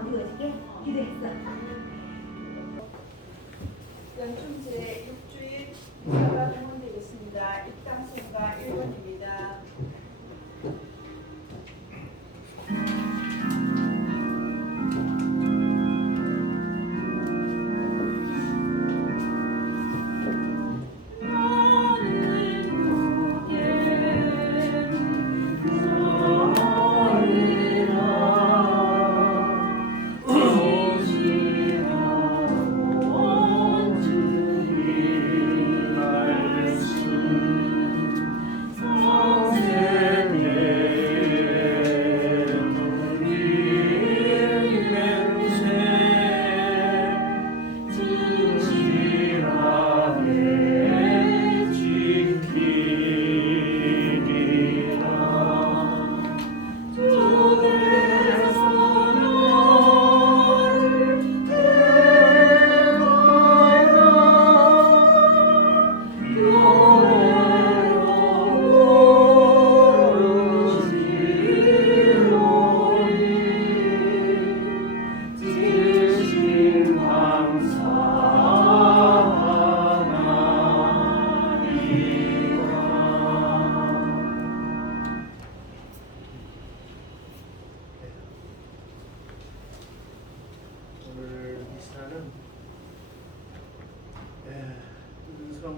이루어지게 기도했어. 연중 제6주일 기도가 동원되겠습니다. 입당 순가 1번입니다.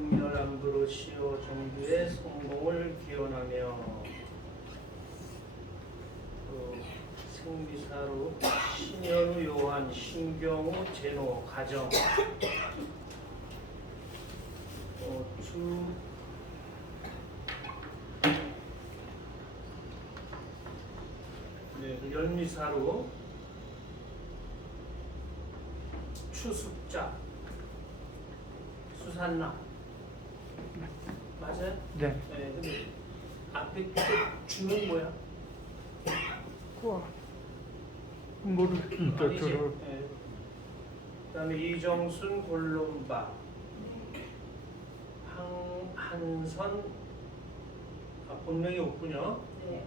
은성열암브로시오 정교의 성공을 기원하며 생미사로 신현우 요한 신경우 제노 가정 연미사로 추숙자 수산나 맞아요? 네. 근데 앞에 주는 뭐야? 우와. 모르겠다. 아니지. 그다음에 이정순 골롬바 한선 본명이 없군요. 네.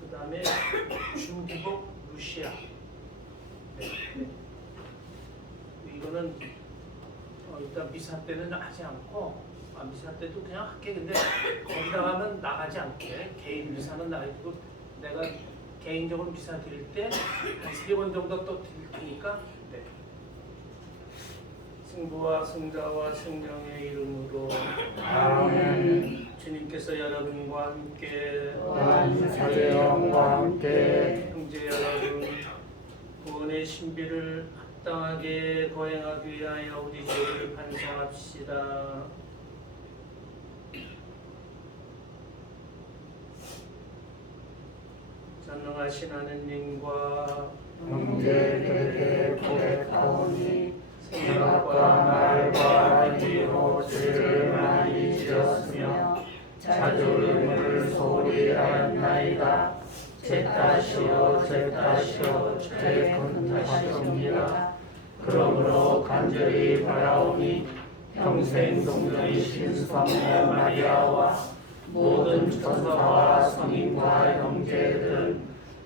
그다음에 주부복 루시아. 네. 이거는 일단 미사 때는 하지 않고 미사 때도 그냥 할게. 근데 거기다가는 나가지 않게 개인 미사는 나가고 내가 개인적으로 미사 드릴 때 한 3번 정도 또 드릴 테니까 네. 승부와 승자와 생명의 이름으로 아멘. 주님께서 여러분과 함께 사의 영과 함께 형제 여러분 구원의 신비를 합당하게 거행하기 위하여 우리 죄를 반성합시다. 전능하신 하느님과 형제들에게 고백하오니 생각과 말과 행위로 죄를 많이 지었으며 자주름을 소홀히 하였나이다. 제 탓이요 제 탓이요 제 큰 탓이옵니다. 그러므로 간절히 바라오니 평생 동정이신 성모 마리아와 모든 천사와 성인과 형제들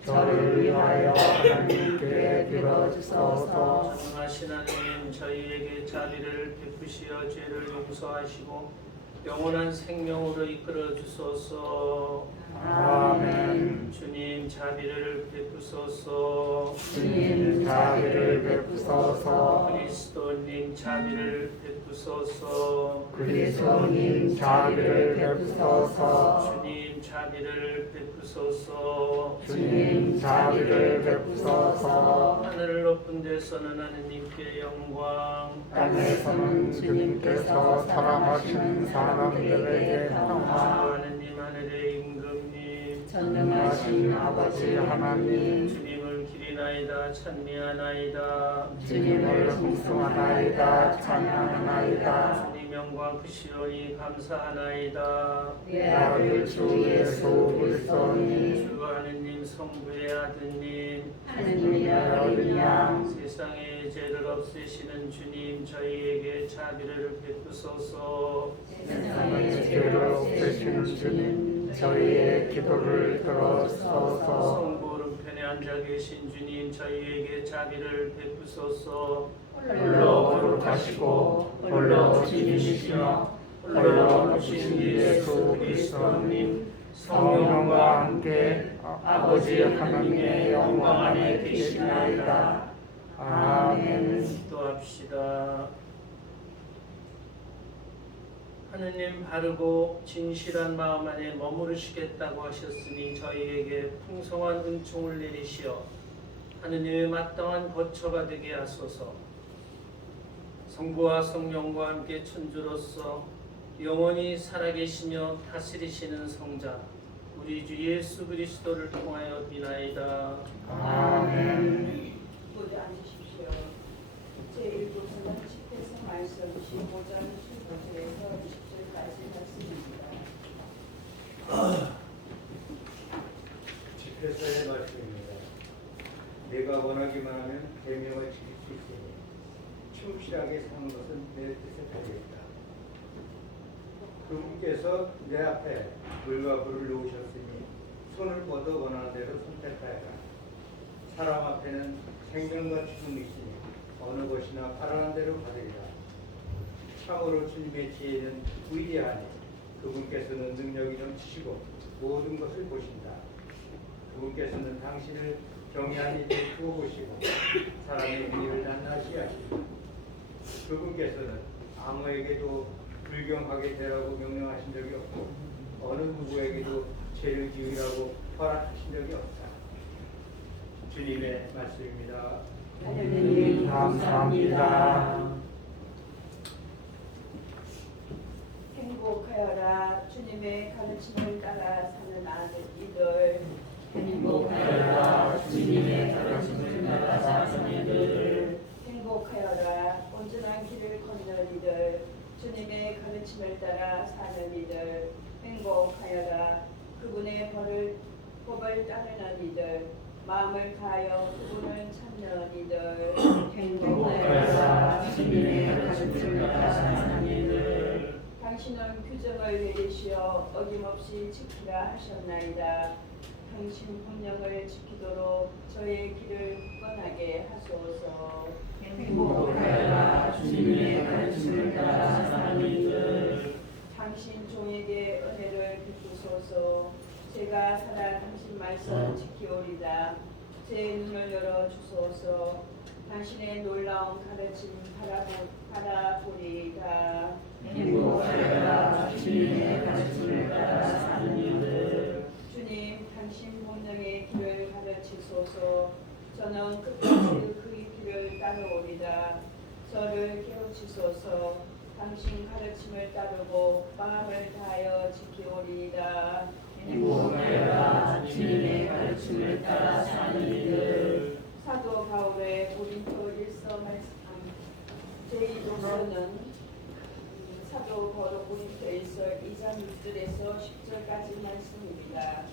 저를 위하여 하나님께 빌어주소서. 전능하신 하느님 저희에게 자비를 베푸시어 죄를 용서하시고 영원한 생명으로 이끌어 주소서. 아멘. 주님 자비를 베푸소서. 주님 자비를 베푸소서. 그리스도님 자비를 베푸소서. 그리스도님 자비를 베푸소서. 주님 자비를 베푸소서. 주님 자비를 베푸소서. 하늘 높은 데서는 하느님께 영광, 땅에서는 주님께서 사랑하시는 사람들에게 평화. 하느님 하늘의 임금님 전능하신 아버지 하나님, 주님을 기리나이다 찬미하나이다. 주님을 풍성하나이다 찬양하나이다. 주님 영광 크시오니 감사하나이다. 내 아들 주 예수 그리스도니 주 하느님 성부의 아드님 하느님의 어린 양 세상의 죄를 없애시는 주님 저희에게 자비를 베푸소서. 세상의 죄를 없애시는 주님 저희의 기도를 들어주소서. 성부 오른편에 앉아 계신 주님 저희에게 자비를 베푸소서. 홀로 거룩하시고 홀로 주님이시며 홀로 오신 예수 그리스도님 성령과 함께 아버지 하나님의 영광 안에 계시나이다. 아멘. 기도합시다. 하느님 바르고 진실한 마음 안에 머무르시겠다고 하셨으니 저희에게 풍성한 은총을 내리시어 하느님의 마땅한 거처가 되게 하소서. 성부와 성령과 함께 천주로서 영원히 살아계시며 다스리시는 성자 우리 주 예수 그리스도를 통하여 비나이다. 아멘. 모두 앉으십시오. 제1부서는 집회서 말씀 15장 15절에서 20절까지 말씀입니다. 집회서의 말씀입니다. 내가 원하기만 하면 계명을 지킬 수 있으니 충실하게 사는 것은 내 뜻에 달려있다. 그분께서 내 앞에 물과 불을 놓으셨으니 손을 뻗어 원하는 대로 선택하여라. 사람 앞에는 생명과 죽음이 있으니 어느 것이나 바라는 대로 받으리라. 참으로 주님의 지혜는 위대하니 그분께서는 능력이 넘치시고 모든 것을 보신다. 그분께서는 당신을 경외한 이를 두어 보시고 사람의 일을 낱낱이 하시고 그분께서는 아무에게도 불경하게 되라고 명령하신 적이 없고 어느 누구에게도 죄를 지으라고 허락하신 적이 없다. 주님의 말씀입니다. 하느님 감사합니다. 행복하여라. 주님의 가르침을 따라 사는 아들이들. 행복하여라. 주님의 가르침을 따라 사는 이들. 행복하여라. 온전한 길을 걷는 이들. 주님의 가르침을 따라 사는 이들. 행복하여라. 그분의 법을 따르는 이들. 마음을 다하여 그분을 찾는 이들. 행복하여라. 주님의 가르침을 따라 사는 이들. 당신은 규정을 내리시어 어김없이 지키라 하셨나이다. 당신 분량을 지키도록 저의 길을 굳건하게 하소서. 행복하여라. 주님의 가르침을 따라 사는 이들. 당신 종에게 은혜를 베푸소서. 제가 살아 당신 말씀 지키오리다. 제 눈을 열어 주소서. 당신의 놀라운 가르침 바라보리다. 행복하여라. 주님의 가르침을 따라 사는 이들. 주님, 당신 본능의 길을 가르치소서. 저는 끝까지 그의 길을 따르오리다. 저를 깨우치소서. 당신 가르침을 따르고 마음을 다하여 지키오리다. 행복하여라. 주님의 가르침을 따라 사는 이들. 사도 바울의 고린도 1서 말씀 제2도서는 사도 바울 고린도 1서 2장 6절에서 10절까지 말씀입니다.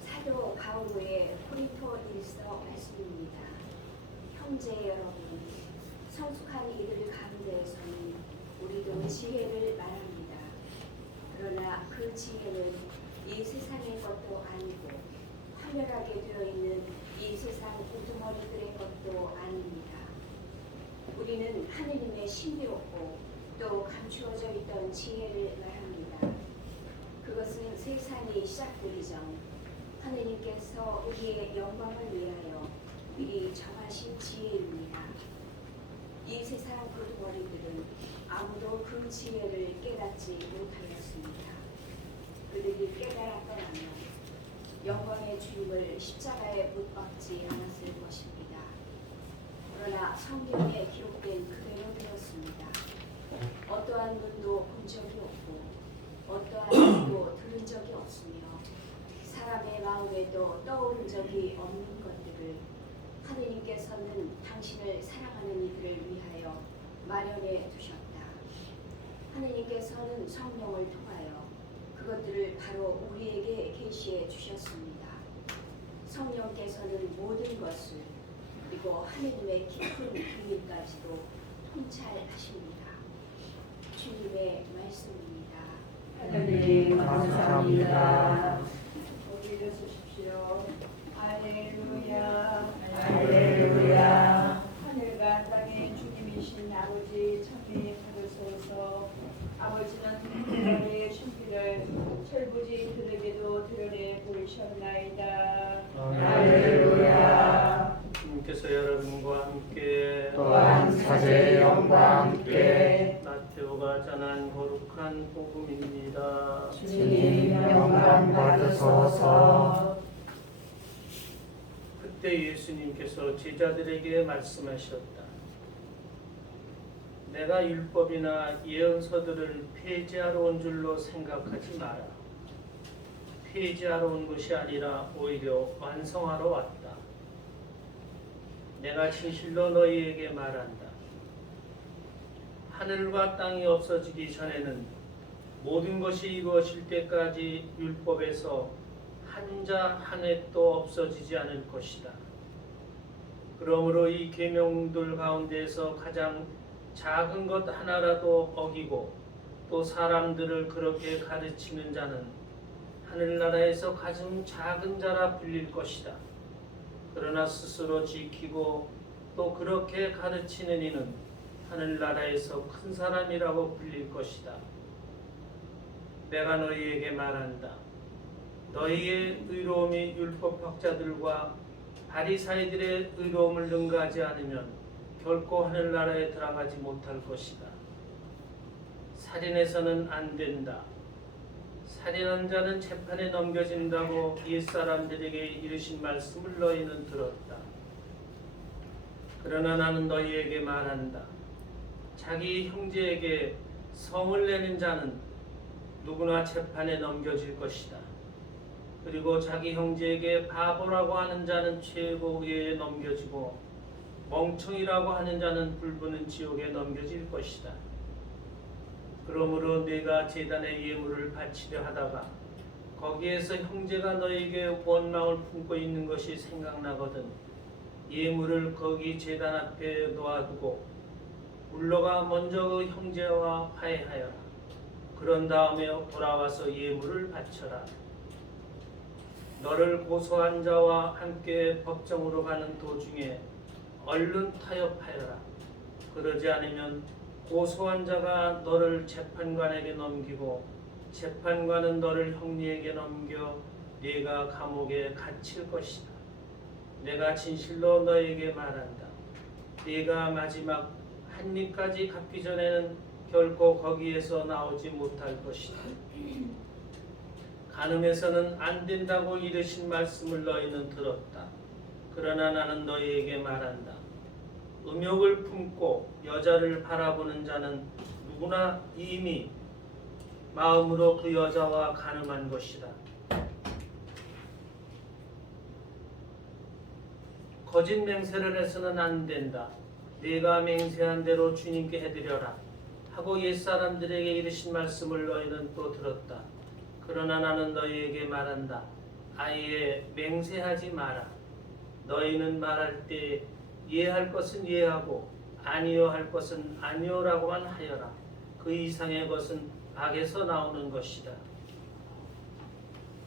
사도 바울의 고린도 1서 말씀입니다. 형제 여러분, 성숙한 이들 가운데에서는 우리도 지혜를 말합니다. 그러나 그 지혜는 이 세상의 것도 아니고 화려하게 되어 있는 이 세상 우두머리들의 것도 아닙니다. 우리는 하느님의 신비롭고 또 감추어져 있던 지혜를 말합니다. 그것은 세상이 시작되기 전 하느님께서 우리의 영광을 위하여 미리 정하신 지혜입니다. 이 세상 우두머리들은 아무도 그 지혜를 깨닫지 못하였습니다. 그들이 깨달았더라면 영광의 주님을 십자가에 못 박지 않았을 것입니다. 그러나 성경에 기록된 그대로 되었습니다. 어떠한 눈도 본 적이 없고 어떠한 귀도 들은 적이 없으며 사람의 마음에도 떠오른 적이 없는 것들을 하느님께서는 당신을 사랑하는 이들을 위하여 마련해 두셨다. 하느님께서는 성령을 통하여 그것들을 바로 우리에게 계시해 주셨습니다. 성령께서는 모든 것을 그리고 하느님의 깊은 비밀까지도 통찰하십니다. 주님의 말씀입니다. 하느님 감사합니다. 우리 일어서십시오. 아예 할렐루야. 할렐루야. 하늘과 땅의 주님이신 아버지 참히 받으소서. 아버지는 하늘의 신비를 철부지 그들에게도 드러내 보이셨나이다. 할렐루야. 주님께서 여러분과 함께 또한 사제의 영과 함께 마테오가 전한 거룩한 복음입니다. 주님 영광 받으소서. 그때 예수님께서 제자들에게 말씀하셨다. 내가 율법이나 예언서들을 폐지하러 온 줄로 생각하지 마라. 폐지하러 온 것이 아니라 오히려 완성하러 왔다. 내가 진실로 너희에게 말한다. 하늘과 땅이 없어지기 전에는 모든 것이 이루어질 때까지 율법에서 한자 한 획도 없어지지 않을 것이다. 그러므로 이 계명들 가운데서 가장 작은 것 하나라도 어기고 또 사람들을 그렇게 가르치는 자는 하늘나라에서 가장 작은 자라 불릴 것이다. 그러나 스스로 지키고 또 그렇게 가르치는 이는 하늘나라에서 큰 사람이라고 불릴 것이다. 내가 너희에게 말한다. 너희의 의로움이 율법학자들과 바리사이들의 의로움을 능가하지 않으면 결코 하늘나라에 들어가지 못할 것이다. 살인해서는 안 된다. 살인한 자는 재판에 넘겨진다고 옛사람들에게 이르신 말씀을 너희는 들었다. 그러나 나는 너희에게 말한다. 자기 형제에게 성을 내는 자는 누구나 재판에 넘겨질 것이다. 그리고 자기 형제에게 바보라고 하는 자는 최고위에 넘겨지고 멍청이라고 하는 자는 불붙는 지옥에 넘겨질 것이다. 그러므로 네가 제단에 예물을 바치려 하다가 거기에서 형제가 너에게 원망을 품고 있는 것이 생각나거든 예물을 거기 제단 앞에 놓아두고 물러가 먼저 그 형제와 화해하여라. 그런 다음에 돌아와서 예물을 바쳐라. 너를 고소한 자와 함께 법정으로 가는 도중에 얼른 타협하여라. 그러지 않으면 고소한 자가 너를 재판관에게 넘기고 재판관은 너를 형리에게 넘겨 네가 감옥에 갇힐 것이다. 내가 진실로 너에게 말한다. 네가 마지막 한 입까지 갚기 전에는 결코 거기에서 나오지 못할 것이다. 간음해서는 안 된다고 이르신 말씀을 너희는 들었다. 그러나 나는 너희에게 말한다. 음욕을 품고 여자를 바라보는 자는 누구나 이미 마음으로 그 여자와 간음한 것이다. 거짓 맹세를 해서는 안 된다. 네가 맹세한 대로 주님께 해드려라 하고 옛사람들에게 이르신 말씀을 너희는 또 들었다. 그러나 나는 너희에게 말한다. 아예 맹세하지 마라. 너희는 말할 때 예할 것은 예하고 아니요 할 것은 아니요라고만 하여라. 그 이상의 것은 악에서 나오는 것이다.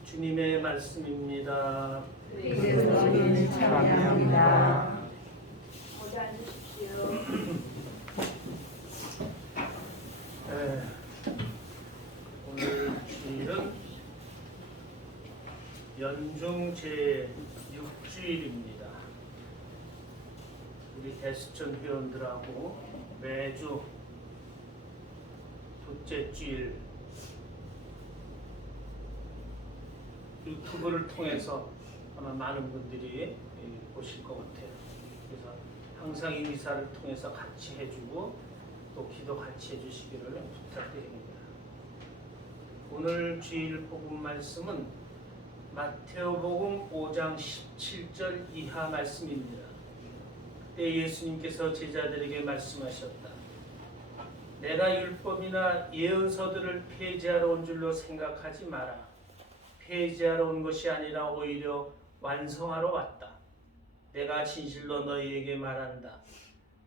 주님의 말씀입니다. 그리스도님 찬양합니다. 모두 앉으십시오. 오늘 주일은 연중 제6주일입니다. 우리 대수천 회원들하고 매주 둘째 주일 유튜브를 통해서 아마 많은 분들이 보실 것 같아요. 그래서 항상 이 미사를 통해서 같이 해주고 또 기도 같이 해주시기를 부탁드립니다. 오늘 주일 복음 말씀은 마테오복음 5장 17절 이하 말씀입니다. 그때 예수님께서 제자들에게 말씀하셨다. 내가 율법이나 예언서들을 폐지하러 온 줄로 생각하지 마라. 폐지하러 온 것이 아니라 오히려 완성하러 왔다. 내가 진실로 너희에게 말한다.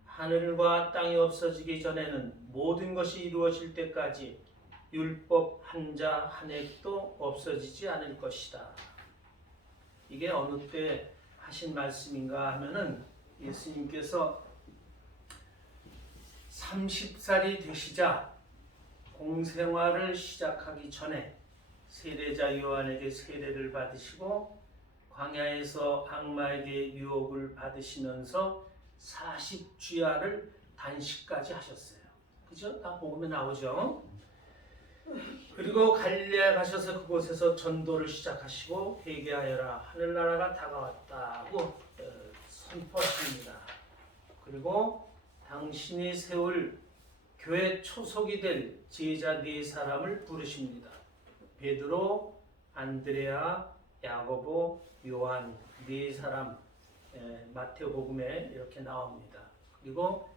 하늘과 땅이 없어지기 전에는 모든 것이 이루어질 때까지 율법 한자 한 획도 없어지지 않을 것이다. 이게 어느 때 하신 말씀인가 하면은 예수님께서 30살이 되시자 공생활을 시작하기 전에 세례자 요한에게 세례를 받으시고 광야에서 악마에게 유혹을 받으시면서 40주야를 단식까지 하셨어요. 그죠? 딱 복음에 나오죠. 그리고 갈릴리에 가셔서 그곳에서 전도를 시작하시고 회개하여라 하늘나라가 다가왔다고 선포하십니다. 그리고 당신이 세울 교회 초석이 될 제자 4사람을 부르십니다. 베드로, 안드레아, 야고보, 요한 4사람 마태복음에 이렇게 나옵니다. 그리고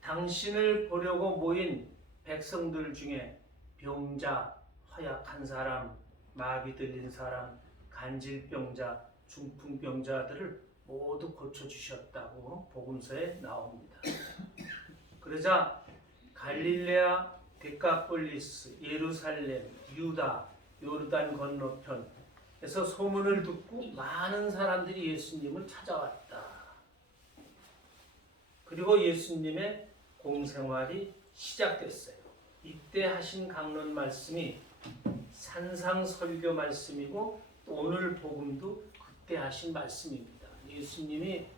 당신을 보려고 모인 백성들 중에 병자, 허약한 사람, 마비 들린 사람, 간질병자, 중풍병자들을 모두 고쳐주셨다고 복음서에 나옵니다. 그러자 갈릴레아, 데카폴리스, 예루살렘, 유다, 요르단 건너편에서 소문을 듣고 많은 사람들이 예수님을 찾아왔다. 그리고 예수님의 공생활이 시작됐어요. 이때 하신 강론 말씀이 산상설교 말씀이고 오늘 복음도 그때 하신 말씀입니다. 예수님이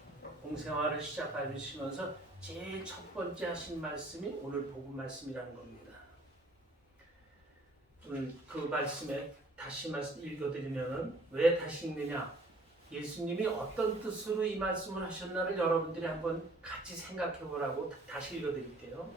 공생활을 시작하시면서 제일 첫 번째 하신 말씀이 오늘 복음 말씀이라는 겁니다. 오늘 그 말씀에 다시 말씀 읽어드리면은 왜 다시 읽느냐? 예수님이 어떤 뜻으로 이 말씀을 하셨나를 여러분들이 한번 같이 생각해 보라고 다시 읽어드릴게요.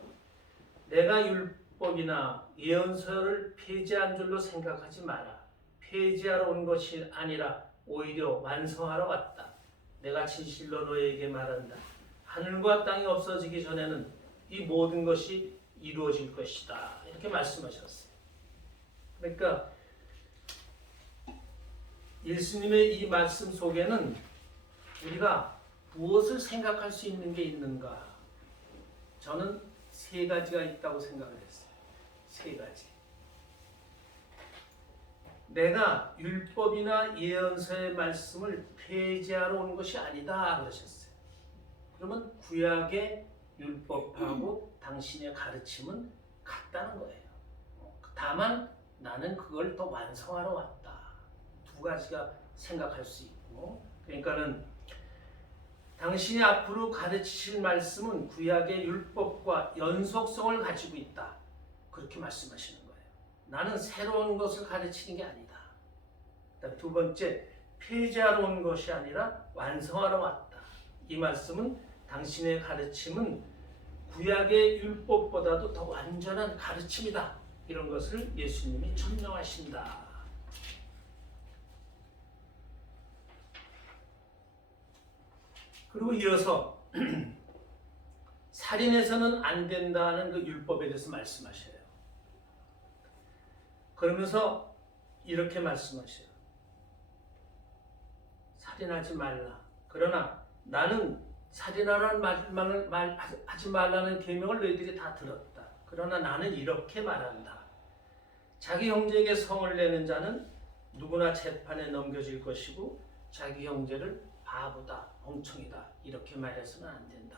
내가 율법이나 예언서를 폐지한 줄로 생각하지 마라. 폐지하러 온 것이 아니라 오히려 완성하러 왔다. 내가 진실로 너에게 말한다. 하늘과 땅이 없어지기 전에는 이 모든 것이 이루어질 것이다. 이렇게 말씀하셨어요. 그러니까 예수님의 이 말씀 속에는 우리가 무엇을 생각할 수 있는 게 있는가? 저는 3가지가 있다고 생각을 했어요. 3가지. 내가 율법이나 예언서의 말씀을 폐지하러 온 것이 아니다 그러셨어요. 그러면 구약의 율법하고 당신의 가르침은 같다는 거예요. 다만 나는 그걸 더 완성하러 왔다. 2가지가 생각할 수 있고, 그러니까는 당신이 앞으로 가르치실 말씀은 구약의 율법과 연속성을 가지고 있다. 그렇게 말씀하시는 거예요. 나는 새로운 것을 가르치는 게 아니다. 2번째, 폐지하러 온 것이 아니라 완성하러 왔다. 이 말씀은 당신의 가르침은 구약의 율법보다도 더 완전한 가르침이다. 이런 것을 예수님이 천명하신다. 그리고 이어서 살인해서는 안 된다는 그 율법에 대해서 말씀하셔요. 그러면서 이렇게 말씀하셔요. 살인하지 말라. 그러나 나는 살인하라는 말을 하지 말라는 계명을 너희들이 다 들었다. 그러나 나는 이렇게 말한다. 자기 형제에게 성을 내는 자는 누구나 재판에 넘겨질 것이고 자기 형제를 바보다, 멍청이다 이렇게 말해서는 안 된다.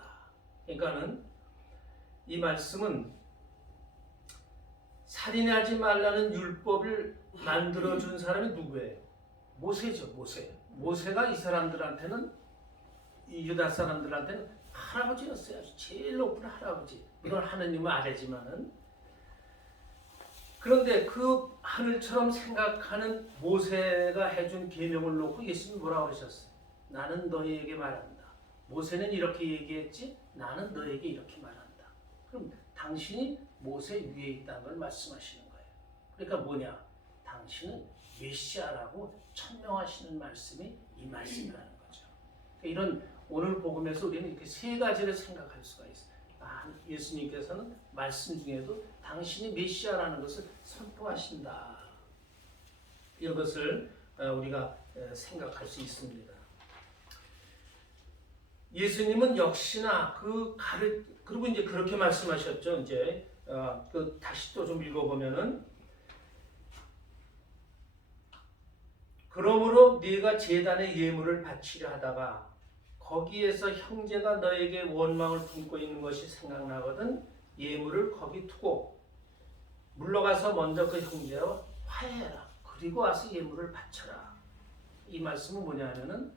그러니까는 이 말씀은 살인하지 말라는 율법을 만들어준 사람이 누구예요? 모세죠. 모세가 이 사람들한테는, 이 유다 사람들한테는 할아버지였어요. 제일 높은 할아버지. 이건 하느님은 아래지만은. 그런데 그 하늘처럼 생각하는 모세가 해준 계명을 놓고 예수님이 뭐라고 그러셨어요? 나는 너희에게 말한다. 모세는 이렇게 얘기했지, 나는 너에게 이렇게 말한다. 그럼 당신이 모세 위에 있다는 걸 말씀하시는 거예요. 그러니까 뭐냐? 당신은 메시아라고 천명하시는 말씀이 이 말씀이라는 거죠. 이런 오늘 복음에서 우리는 이렇게 3가지를 생각할 수가 있어요. 예수님께서는 말씀 중에도 당신이 메시아라는 것을 선포하신다. 이런 것을 우리가 생각할 수 있습니다. 예수님은 역시나 그리고 이제 그렇게 말씀하셨죠. 이제 다시 또 좀 읽어보면은 그러므로 네가 제단에 예물을 바치려 하다가 거기에서 형제가 너에게 원망을 품고 있는 것이 생각나거든 예물을 거기 두고 물러가서 먼저 그 형제와 화해해라. 그리고 와서 예물을 바쳐라. 이 말씀은 뭐냐면은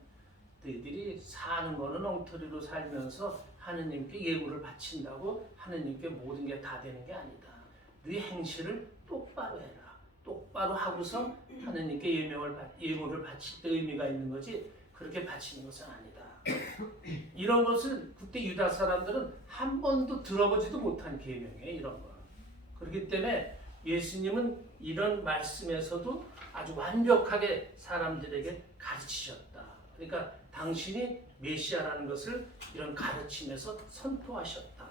너희들이 사는 거는 엉터리로 살면서 하느님께 예물을 바친다고 하느님께 모든 게 다 되는 게 아니다. 네 행실을 똑바로 해라. 똑바로 하고서 하느님께 예물을 바칠 때 의미가 있는 거지 그렇게 바치는 것은 아니다. 이런 것을 그때 유다 사람들은 한 번도 들어보지도 못한 계명이에요. 이런 거. 그렇기 때문에 예수님은 이런 말씀에서도 아주 완벽하게 사람들에게 가르치셨다. 그러니까 당신이 메시아라는 것을 이런 가르침에서 선포하셨다.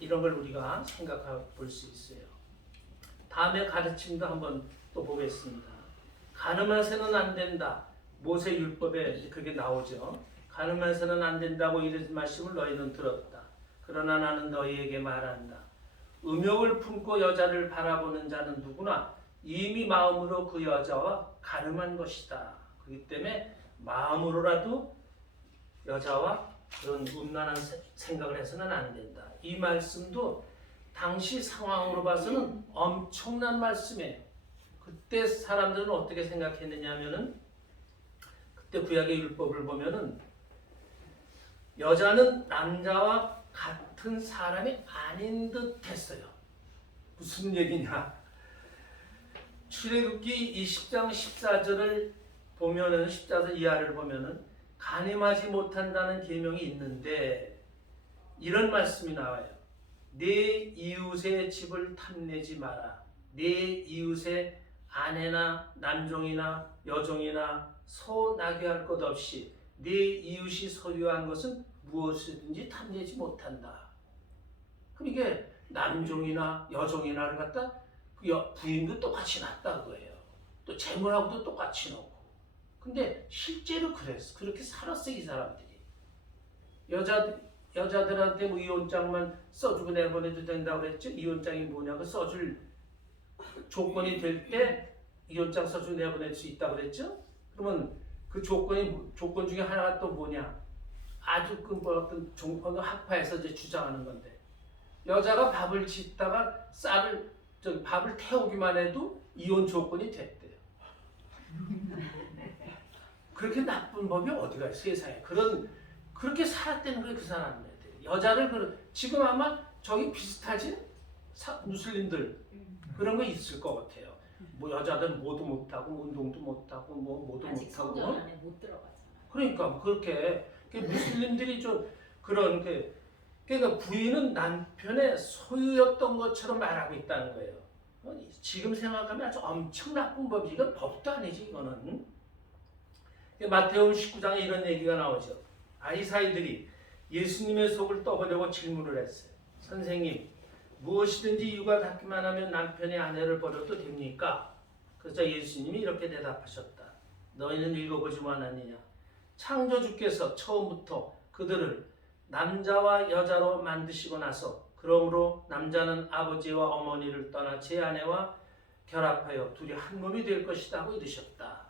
이런 걸 우리가 생각해 볼 수 있어요. 다음에 가르침도 한번 또 보겠습니다. 가늠해서는 안 된다. 모세 율법에 그게 나오죠. 가늠해서는 안 된다고 이런 말씀을 너희는 들었다. 그러나 나는 너희에게 말한다. 음욕을 품고 여자를 바라보는 자는 누구나 이미 마음으로 그 여자와 가늠한 것이다. 그렇기 때문에 마음으로라도 여자와 그런 음란한 생각을 해서는 안 된다. 이 말씀도 당시 상황으로 봐서는 엄청난 말씀이에요. 그때 사람들은 어떻게 생각했느냐 하면은 그때 구약의 율법을 보면은 여자는 남자와 같은 사람이 아닌 듯 했어요. 무슨 얘기냐? 출애굽기 20장 14절을 보면은 14절 이하를 보면은 간음하지 못한다는 계명이 있는데 이런 말씀이 나와요. 내 이웃의 집을 탐내지 마라. 내 이웃의 아내나 남종이나 여종이나 소 나귀 할 것 없이 내 이웃이 소유한 것은 무엇이든지 탐내지 못한다. 그럼 이게 남종이나 여종이나를 갖다 부인도 똑같이 놨다 그거예요. 또 재물하고도 똑같이 놓고. 근데 실제로 그렇게 살았어 이 사람들이. 여자들한테 뭐 이혼장만 써주고 내보내도 된다고 그랬죠. 이혼장이 뭐냐고 써줄 조건이 될 때 이혼장 써주고 내보낼 수 있다고 그랬죠. 그러면 그 조건 중에 하나가 또 뭐냐? 아주 어떤 어느 학파에서 이제 주장하는 건데 여자가 밥을 짓다가 밥을 태우기만 해도 이혼 조건이 됐대요. 그렇게 나쁜 법이 어디가 있어 세상에. 그렇게 살았다는 거예요 그 사람들이. 여자를 지금 아마 저기 비슷하지? 무슬림들 그런 거 있을 것 같아요. 뭐 여자들 뭐도 못하고 뭐 운동도 못하고 뭐 뭐도 아직 못하고. 성전 안에 못 들어가잖아. 그러니까 뭐 그렇게 무슬림들이 좀 그런 그러니까 부인은 남편의 소유였던 것처럼 말하고 있다는 거예요. 지금 생각하면 아주 엄청 나쁜 법이 이건 법도 아니지 이거는. 마태복음 19장에 이런 얘기가 나오죠. 아이사이들이 예수님의 속을 떠보려고 질문을 했어요. 선생님, 무엇이든지 이유가 닿기만 하면 남편의 아내를 버려도 됩니까? 그래서 예수님이 이렇게 대답하셨다. 너희는 읽어보지 않았느냐? 창조주께서 처음부터 그들을 남자와 여자로 만드시고 나서 그러므로 남자는 아버지와 어머니를 떠나 제 아내와 결합하여 둘이 한 몸이 될 것이다 고 이르셨다.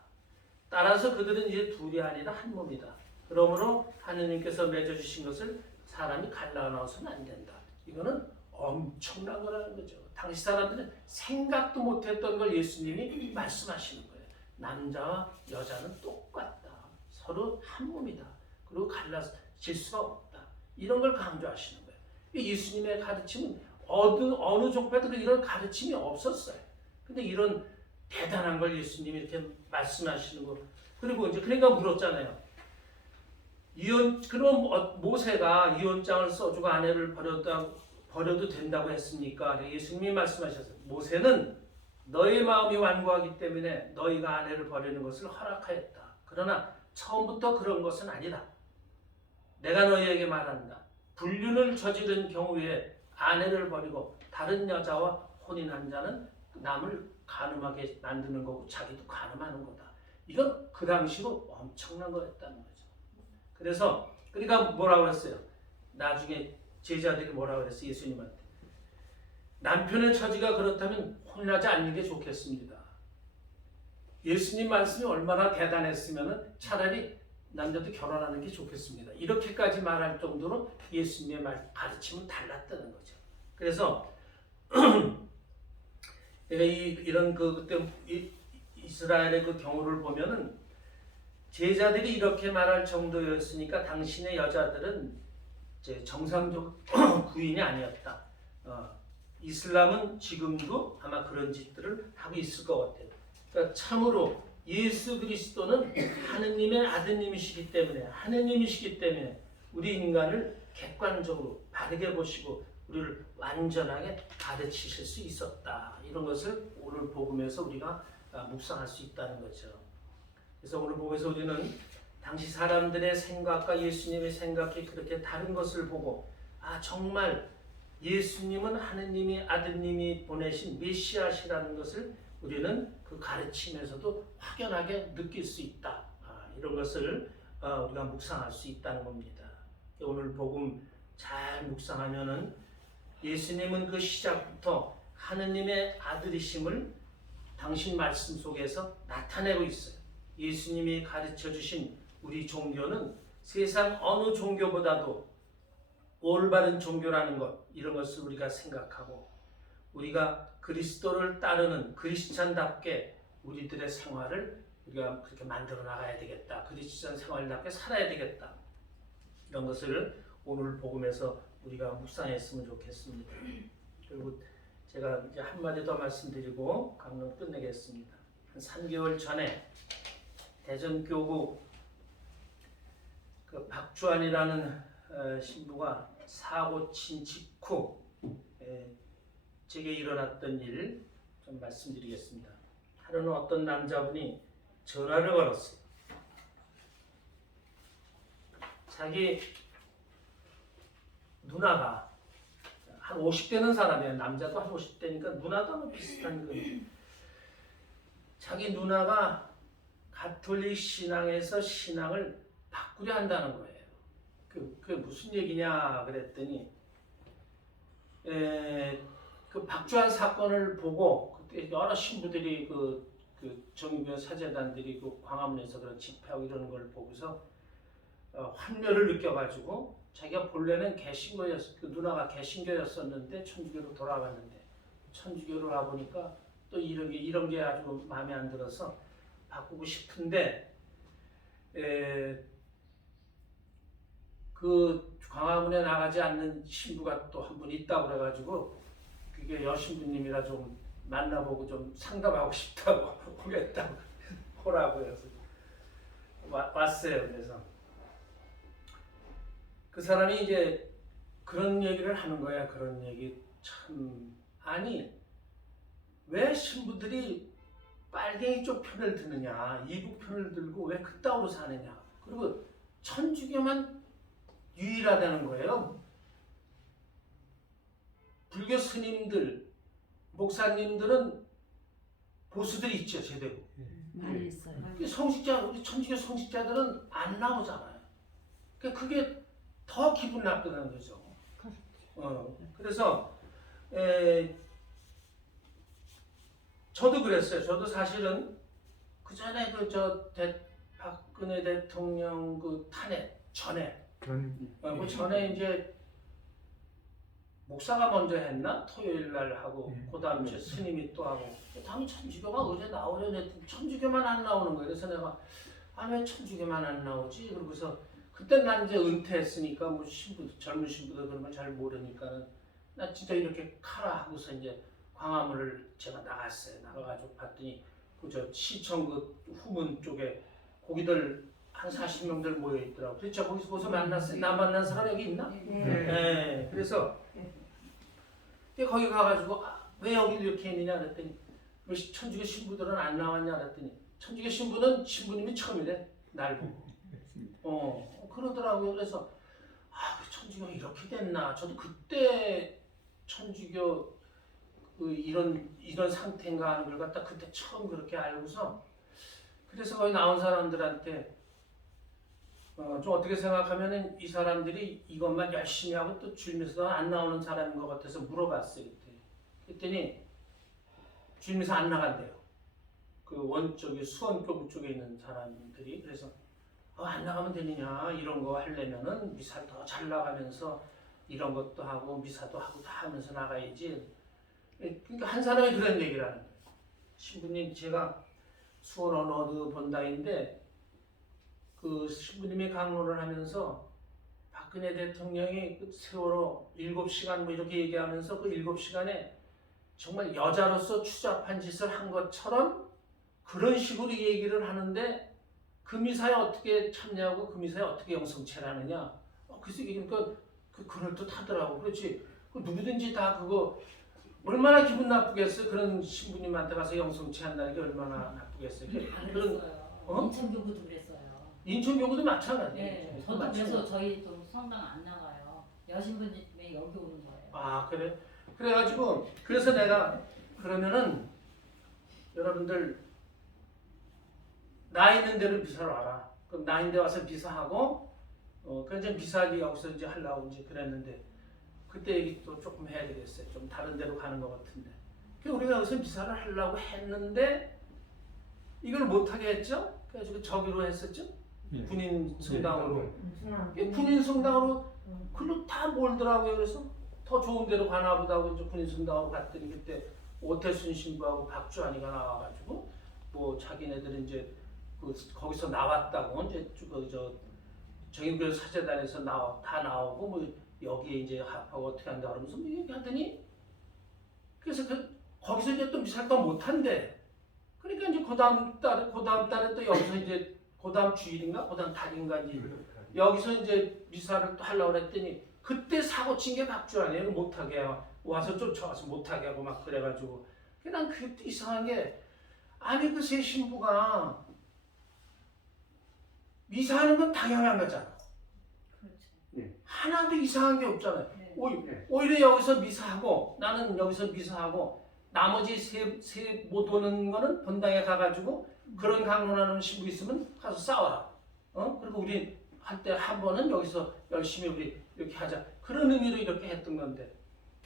따라서 그들은 이제 둘이 아니라 한 몸이다. 그러므로 하느님께서 맺어주신 것을 사람이 갈라놔서는 안 된다. 이거는 엄청난 거라는 거죠. 당시 사람들은 생각도 못했던 걸 예수님이 말씀하시는 거예요. 남자와 여자는 똑같다. 서로 한 몸이다. 그리고 갈라질 수가 없다. 이런 걸 강조하시는 거예요. 예수님의 가르침은 어느 종파에도 이런 가르침이 없었어요. 근데 이런 대단한 걸 예수님이 이렇게 말씀하시는 거. 그리고 이제 그러니까 물었잖아요. 그럼 모세가 이혼장을 써주고 아내를 버려도 된다고 했습니까? 예수님이 말씀하셨어요. 모세는 너의 마음이 완고하기 때문에 너희가 아내를 버리는 것을 허락하였다. 그러나 처음부터 그런 것은 아니다. 내가 너희에게 말한다. 불륜을 저지른 경우에 아내를 버리고 다른 여자와 혼인한 자는 남을 간음하게 만드는 거고 자기도 간음하는 거다. 이건 그 당시로 엄청난 거였다는 거죠. 그래서 그러니까 뭐라고 그랬어요? 나중에 제자들이 뭐라고 그랬어요? 예수님한테. 남편의 처지가 그렇다면 혼인하지 않는 게 좋겠습니다. 예수님 말씀이 얼마나 대단했으면 차라리 남자도 결혼하는 게 좋겠습니다. 이렇게까지 말할 정도로 예수님의 가르침은 달랐다는 거죠. 그래서 내가 이런 그때 이스라엘의 그 경우를 보면은 제자들이 이렇게 말할 정도였으니까 당신의 여자들은 이제 정상적 부인이 아니었다. 이슬람은 지금도 아마 그런 짓들을 하고 있을 것 같아요. 그러니까 참으로 예수 그리스도는 하느님의 아드님이시기 때문에 우리 인간을 객관적으로 바르게 보시고 우리를 완전하게 가르치실 수 있었다. 이런 것을 오늘 복음에서 우리가 묵상할 수 있다는 거죠. 그래서 오늘 복음에서 우리는 당시 사람들의 생각과 예수님의 생각이 그렇게 다른 것을 보고 정말 예수님은 하느님이 아드님이 보내신 메시아시라는 것을 우리는 그 가르침에서도 확연하게 느낄 수 있다. 이런 것을 우리가 묵상할 수 있다는 겁니다. 오늘 복음 잘 묵상하면은 예수님은 그 시작부터 하느님의 아들이심을 당신 말씀 속에서 나타내고 있어요. 예수님이 가르쳐 주신 우리 종교는 세상 어느 종교보다도 올바른 종교라는 것, 이런 것을 우리가 생각하고 우리가 그리스도를 따르는 그리스찬답게 우리들의 생활을 우리가 그렇게 만들어 나가야 되겠다. 그리스찬 생활답게 살아야 되겠다. 이런 것을 오늘 복음에서 우리가 묵상했으면 좋겠습니다. 그리고 제가 이제 한마디 더 말씀드리고 강론 끝내겠습니다. 한 3개월 전에 대전교구 그 박주환이라는 신부가 사고 친 직후 제게 일어났던 일 좀 말씀드리겠습니다. 하루는 어떤 남자분이 전화를 걸었어요. 자기 누나가 한 50대는 사람이에요. 남자도 한 50대니까 누나도 비슷한 거예요. 자기 누나가 가톨릭 신앙에서 신앙을 바꾸려 한다는 거예요. 그게 무슨 얘기냐 그랬더니 그 박주환 사건을 보고 그때 여러 신부들이 그 정교 사제단들이 그 광화문에서 그런 집회하고 이러는 걸 보고서 환멸을 느껴가지고 자기가 본래는 개신교였, 그 누나가 개신교였었는데 천주교로 돌아갔는데 천주교로 와보니까 또 이런 게 아주 마음에 안 들어서 바꾸고 싶은데 그 광화문에 나가지 않는 신부가 또 한 분 있다고 그래가지고 그게 여신부님이라 좀 만나보고 좀 상담하고 싶다고 오겠다고 호라고 해서 왔어요. 그래서 그 사람이 이제 그런 얘기를 하는 거야. 그런 얘기 참 아니 왜 신부들이 빨갱이 쪽 편을 드느냐, 이북 편을 들고 왜 그따위로 사느냐. 그리고 천주교만 유일하다는 거예요. 불교 스님들, 목사님들은 보수들이 있죠, 제대로. 많이 있어요. 성직자, 우리 천주교 성직자들은 안 나오잖아요. 그게 더 기분 나쁘다는 거죠. 그래서 저도 그랬어요. 저도 사실은 그 전에 박근혜 대통령 그 탄핵 전에 그 전에 이제 목사가 먼저 했나? 토요일 날 하고 그 다음 주에 스님이 또 하고 다음에 천주교가 어제 나오려는데 천주교만 안 나오는 거예요. 그래서 내가 왜 천주교만 안 나오지? 그러고서 그때 난 이제 은퇴했으니까 뭐 젊은 신부들 그런 걸 잘 모르니까는 나 진짜 이렇게 카라 하고서 이제 광화문을 제가 나갔어요. 나가가지고 봤더니 그 시청 그 후문 쪽에 거기들 한 40명들 모여 있더라고. 그래서 거기서 만났어요. 나 만난 사람 여기 있나? 네. 그래서 거기 가가지고 왜 여기 이렇게 있느냐 그랬더니 왜 천주교 신부들은 안 나왔냐 그랬더니 천주교 신부는 신부님이 처음이래. 날 보고. 그러더라고요. 그래서 천주교가 이렇게 됐나. 저도 그때 천주교 이런 상태인가 하는 걸 갖다 그때 처음 그렇게 알고서 그래서 거기 나온 사람들한테 좀 어떻게 생각하면은 이 사람들이 이것만 열심히 하고 또 주님에서 안 나오는 사람인 것 같아서 물어봤어요. 그랬더니 주님에서 안 나간대요. 그 원쪽에 수원교구 쪽에 있는 사람들이 그래서 안 나가면 되느냐 이런 거 하려면은 미사 더 잘 나가면서 이런 것도 하고 미사도 하고 다 하면서 나가야지. 그러니까 한 사람이 그런 얘기를 하는 거예요. 신부님 제가 수원 어느 본당인데 그 신부님이 강론을 하면서 박근혜 대통령이 그 세월호 7시간 뭐 이렇게 얘기하면서 그 7시간에 정말 여자로서 추잡한 짓을 한 것처럼 그런 식으로 얘기를 하는데 그 미사에 어떻게 참여하고 그 미사에 어떻게 영성체를 하느냐. 그래서 그러니까 그럴듯하더라고. 그렇지. 누구든지 다 그거 얼마나 기분 나쁘겠어. 그런 신부님한테 가서 영성체 한다는 게 얼마나 나쁘겠어요. 그런 인천교구도 그랬어요. 인천교구도 마찬가지예요. 네, 저도 그래서 저희 좀 성당 안 나가요. 여신부님이 여기 오는 거예요. 아 그래? 그래가지고 그래서 내가 그러면은 여러분들 나 있는 대로 미사를 와라. 그럼 나 있는 데 와서 미사하고 그 이제 미사를 여기서 이제 하려고 이제 그랬는데 그때 얘기 또 조금 해야 되겠어요. 좀 다른 데로 가는 것 같은데. 그 우리가 여기서 미사를 하려고 했는데 이걸 못하게 했죠. 그래서 저기로 했었죠. 군인 성당으로. 군인 성당으로 글로 다 몰더라고요. 그래서 더 좋은 데로 가나 보다고 이제 군인 성당으로 갔더니 그때 오태순 신부하고 박주환이가 나와가지고 뭐 자기네들은 이제 거기서 나왔다고 이제 저 정인교 사제단에서 다 나오고 뭐 여기에 이제 합하고 어떻게 한다 그러면서 뭐 얘기하더니 그래서 거기서 이제 또 미사를 더 못한대. 그러니까 이제 그 다음 달에 또 여기서 이제 그 다음 주일인가 그 다음 달인가 이제 여기서 이제 미사를 또 하려고 그랬더니 그때 사고 친 게 박주환이에요. 못하게 와서 쫓아와서 못하게 하고 막 그래가지고 난 그게 이상한 게 아니 그 새 신부가 미사하는 건 당연한 거잖아. 그렇죠. 하나도 이상한 게 없잖아요. 네. 오히려 여기서 미사하고 나는 여기서 미사하고 나머지 세 못 오는 거는 본당에 가가지고 그런 강론하는 신부 있으면 가서 싸워라. 그리고 우리 할 때 한 번은 여기서 열심히 우리 이렇게 하자. 그런 의미로 이렇게 했던 건데.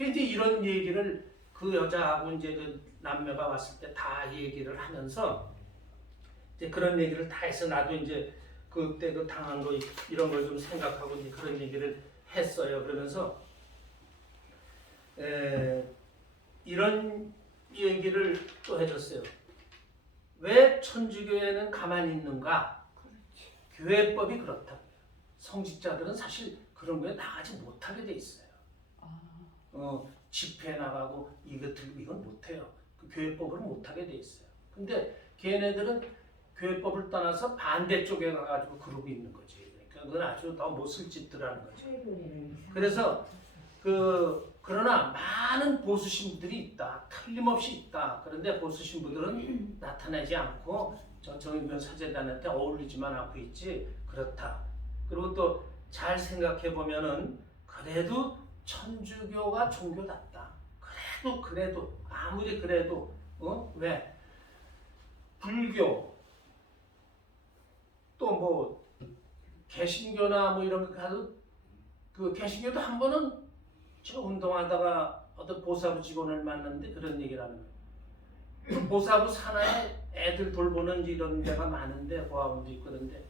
이제 이런 얘기를 그 여자하고 이제 그 남매가 왔을 때 다 얘기를 하면서 이제 그런 얘기를 다 해서 나도 이제 그때 그 당한 거 이런 걸 좀 생각하고 이제 그런 얘기를 했어요. 그러면서 이런 얘기를 또 해줬어요. 왜 천주교회는 가만히 있는가? 교회법이 그렇다. 성직자들은 사실 그런 거에 나가지 못하게 돼 있어요. 집회 나가고 이건 못해요. 그 교회법으로 못하게 돼 있어요. 근데 걔네들은 교회법을 떠나서 반대쪽에 가가지고 그러고 있는 거지. 그러니까 그건 아주 더 못쓸 짓들 하는 거죠. 그래서 그러나 많은 보수 신부들이 있다. 틀림없이 있다. 그런데 보수 신부들은 나타나지 않고 정인변 사제단한테 어울리지만 않고 있지. 그렇다. 그리고 또 잘 생각해 보면은 그래도 천주교가 종교답다. 그래도 아무리 그래도 왜 불교 또 뭐 개신교나 뭐 이런 거 가도 그 개신교도 한 번은 저 운동하다가 어떤 보사부 직원을 만났는데 그런 얘기를 하는 거예요. 그 보사부 산하에 애들 돌보는 이런 데가 많은데 고아원도 있고 그런데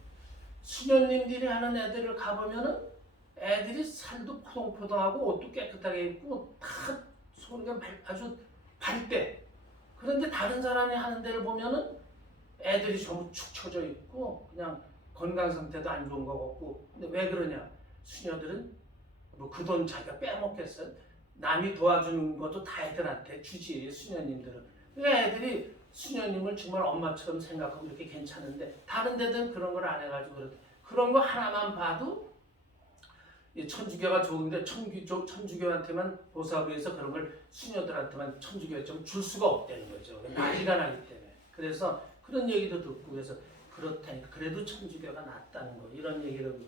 수녀님들이 하는 애들을 가보면은 애들이 살도 포동포동하고 옷도 깨끗하게 입고 다 소리가 아주 밝대. 그런데 다른 사람이 하는 데를 보면은 애들이 전부 축 처져 있고 그냥 건강 상태도 안 좋은 거 같고. 근데 왜 그러냐? 수녀들은 뭐 그 돈 자기가 빼먹겠어. 남이 도와주는 것도 다 애들한테 주지. 수녀님들은. 그러니까 애들이 수녀님을 정말 엄마처럼 생각하고 이렇게 괜찮은데 다른 데는 그런 걸 안 해가지고 그렇대. 그런 거 하나만 봐도 천주교가 좋은데 천주교한테만 보사부에서 그런 걸 수녀들한테만 천주교에 좀 줄 수가 없다는 거죠. 난리가 나기 때문에. 그래서 그런 얘기도 듣고 그래서 그렇다니까 그래도 천주교가 낫다는 거 이런 얘기를.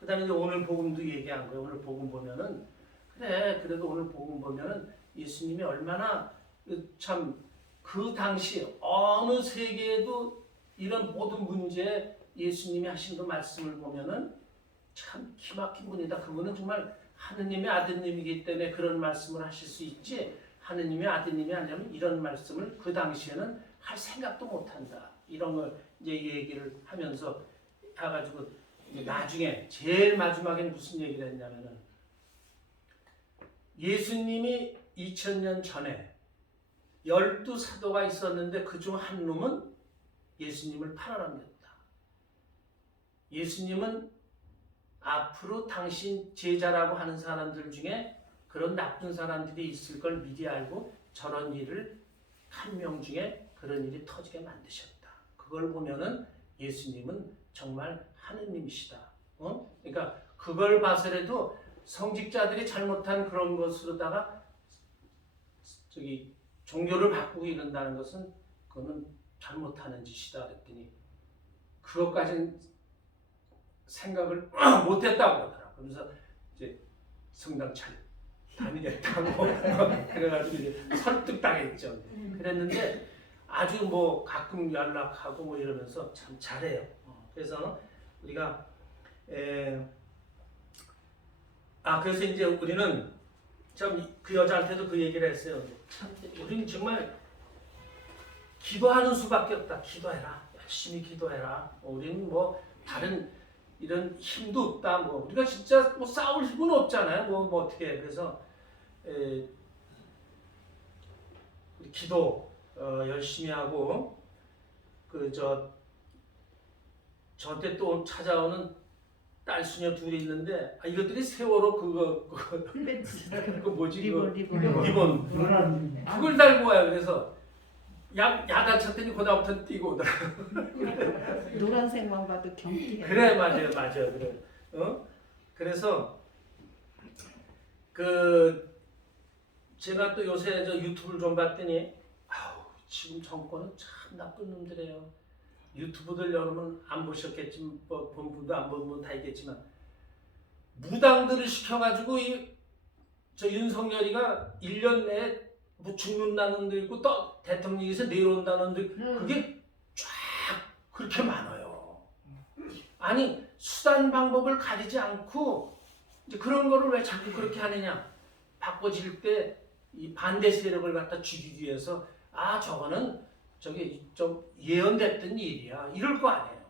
그다음에 이제 오늘 복음도 얘기한 거예요. 오늘 복음 보면은 그래도 오늘 복음 보면은 예수님이 얼마나 참 그 당시 어느 세계에도 이런 모든 문제에 예수님이 하신 그 말씀을 보면은 참 기막힌 분이다. 그분은 정말 하느님의 아드님이기 때문에 그런 말씀을 하실 수 있지 하느님의 아드님이 아니라면 이런 말씀을 그 당시에는 할 생각도 못한다. 이런 걸 이제 얘기를 하면서 해가지고 나중에 제일 마지막에 무슨 얘기를 했냐면은 예수님이 2000년 전에 12사도가 있었는데 그중 한 놈은 예수님을 팔아넘겼다. 예수님은 앞으로 당신 제자라고 하는 사람들 중에 그런 나쁜 사람들이 있을 걸 미리 알고 저런 일을 한 명 중에 그런 일이 터지게 만드셨다. 그걸 보면은 예수님은 정말 하느님이시다. 그러니까 그걸 봐서라도 성직자들이 잘못한 그런 것으로다가 종교를 바꾸고 이런다는 것은 그거는 잘못하는 짓이다 그랬더니 그것까지는 생각을 못했다고 그러더라고요. 그러면서 이제 성당 잘 다니겠다고 그래가지고 이제 설득당했죠. 그랬는데 아주 뭐 가끔 연락하고 뭐 이러면서 참 잘해요. 그래서 우리가 그래서 이제 우리는 참 그 여자한테도 그 얘기를 했어요. 참 우리는 정말 기도하는 수밖에 없다. 기도해라. 열심히 기도해라. 우리는 뭐 다른 이런 힘도 없다. 뭐 우리가 진짜 뭐 싸울 힘은 없잖아요. 뭐 어떻게 해. 그래서 기도 열심히 하고 저한테 또 찾아오는 딸 수녀 둘이 있는데 이것들이 세월호 그거 뭐지 리본 그걸 달고 와요. 그래서 야단 쳤더니 그다음부터 뛰고 오더라고요. 노란색만 봐도 경기해. 그래 맞아요 그래. 그래서 제가 또 요새 저 유튜브를 좀 봤더니 지금 정권은 참 나쁜 놈들이에요. 유튜브들 여러분 안 보셨겠지만 본 분도 안 본 분 다 있겠지만 무당들을 시켜가지고 저 윤석열이가 1년 내에 뭐 죽는다는 데 있고 또 대통령에서 내려온다는 데 그게 쫙 그렇게 많아요. 아니 수단 방법을 가리지 않고 이제 그런 거를 왜 자꾸 그렇게 하느냐. 바꿔질 때 이 반대 세력을 갖다 죽이기 위해서 저거는 좀 예언됐던 일이야. 이럴 거 아니에요.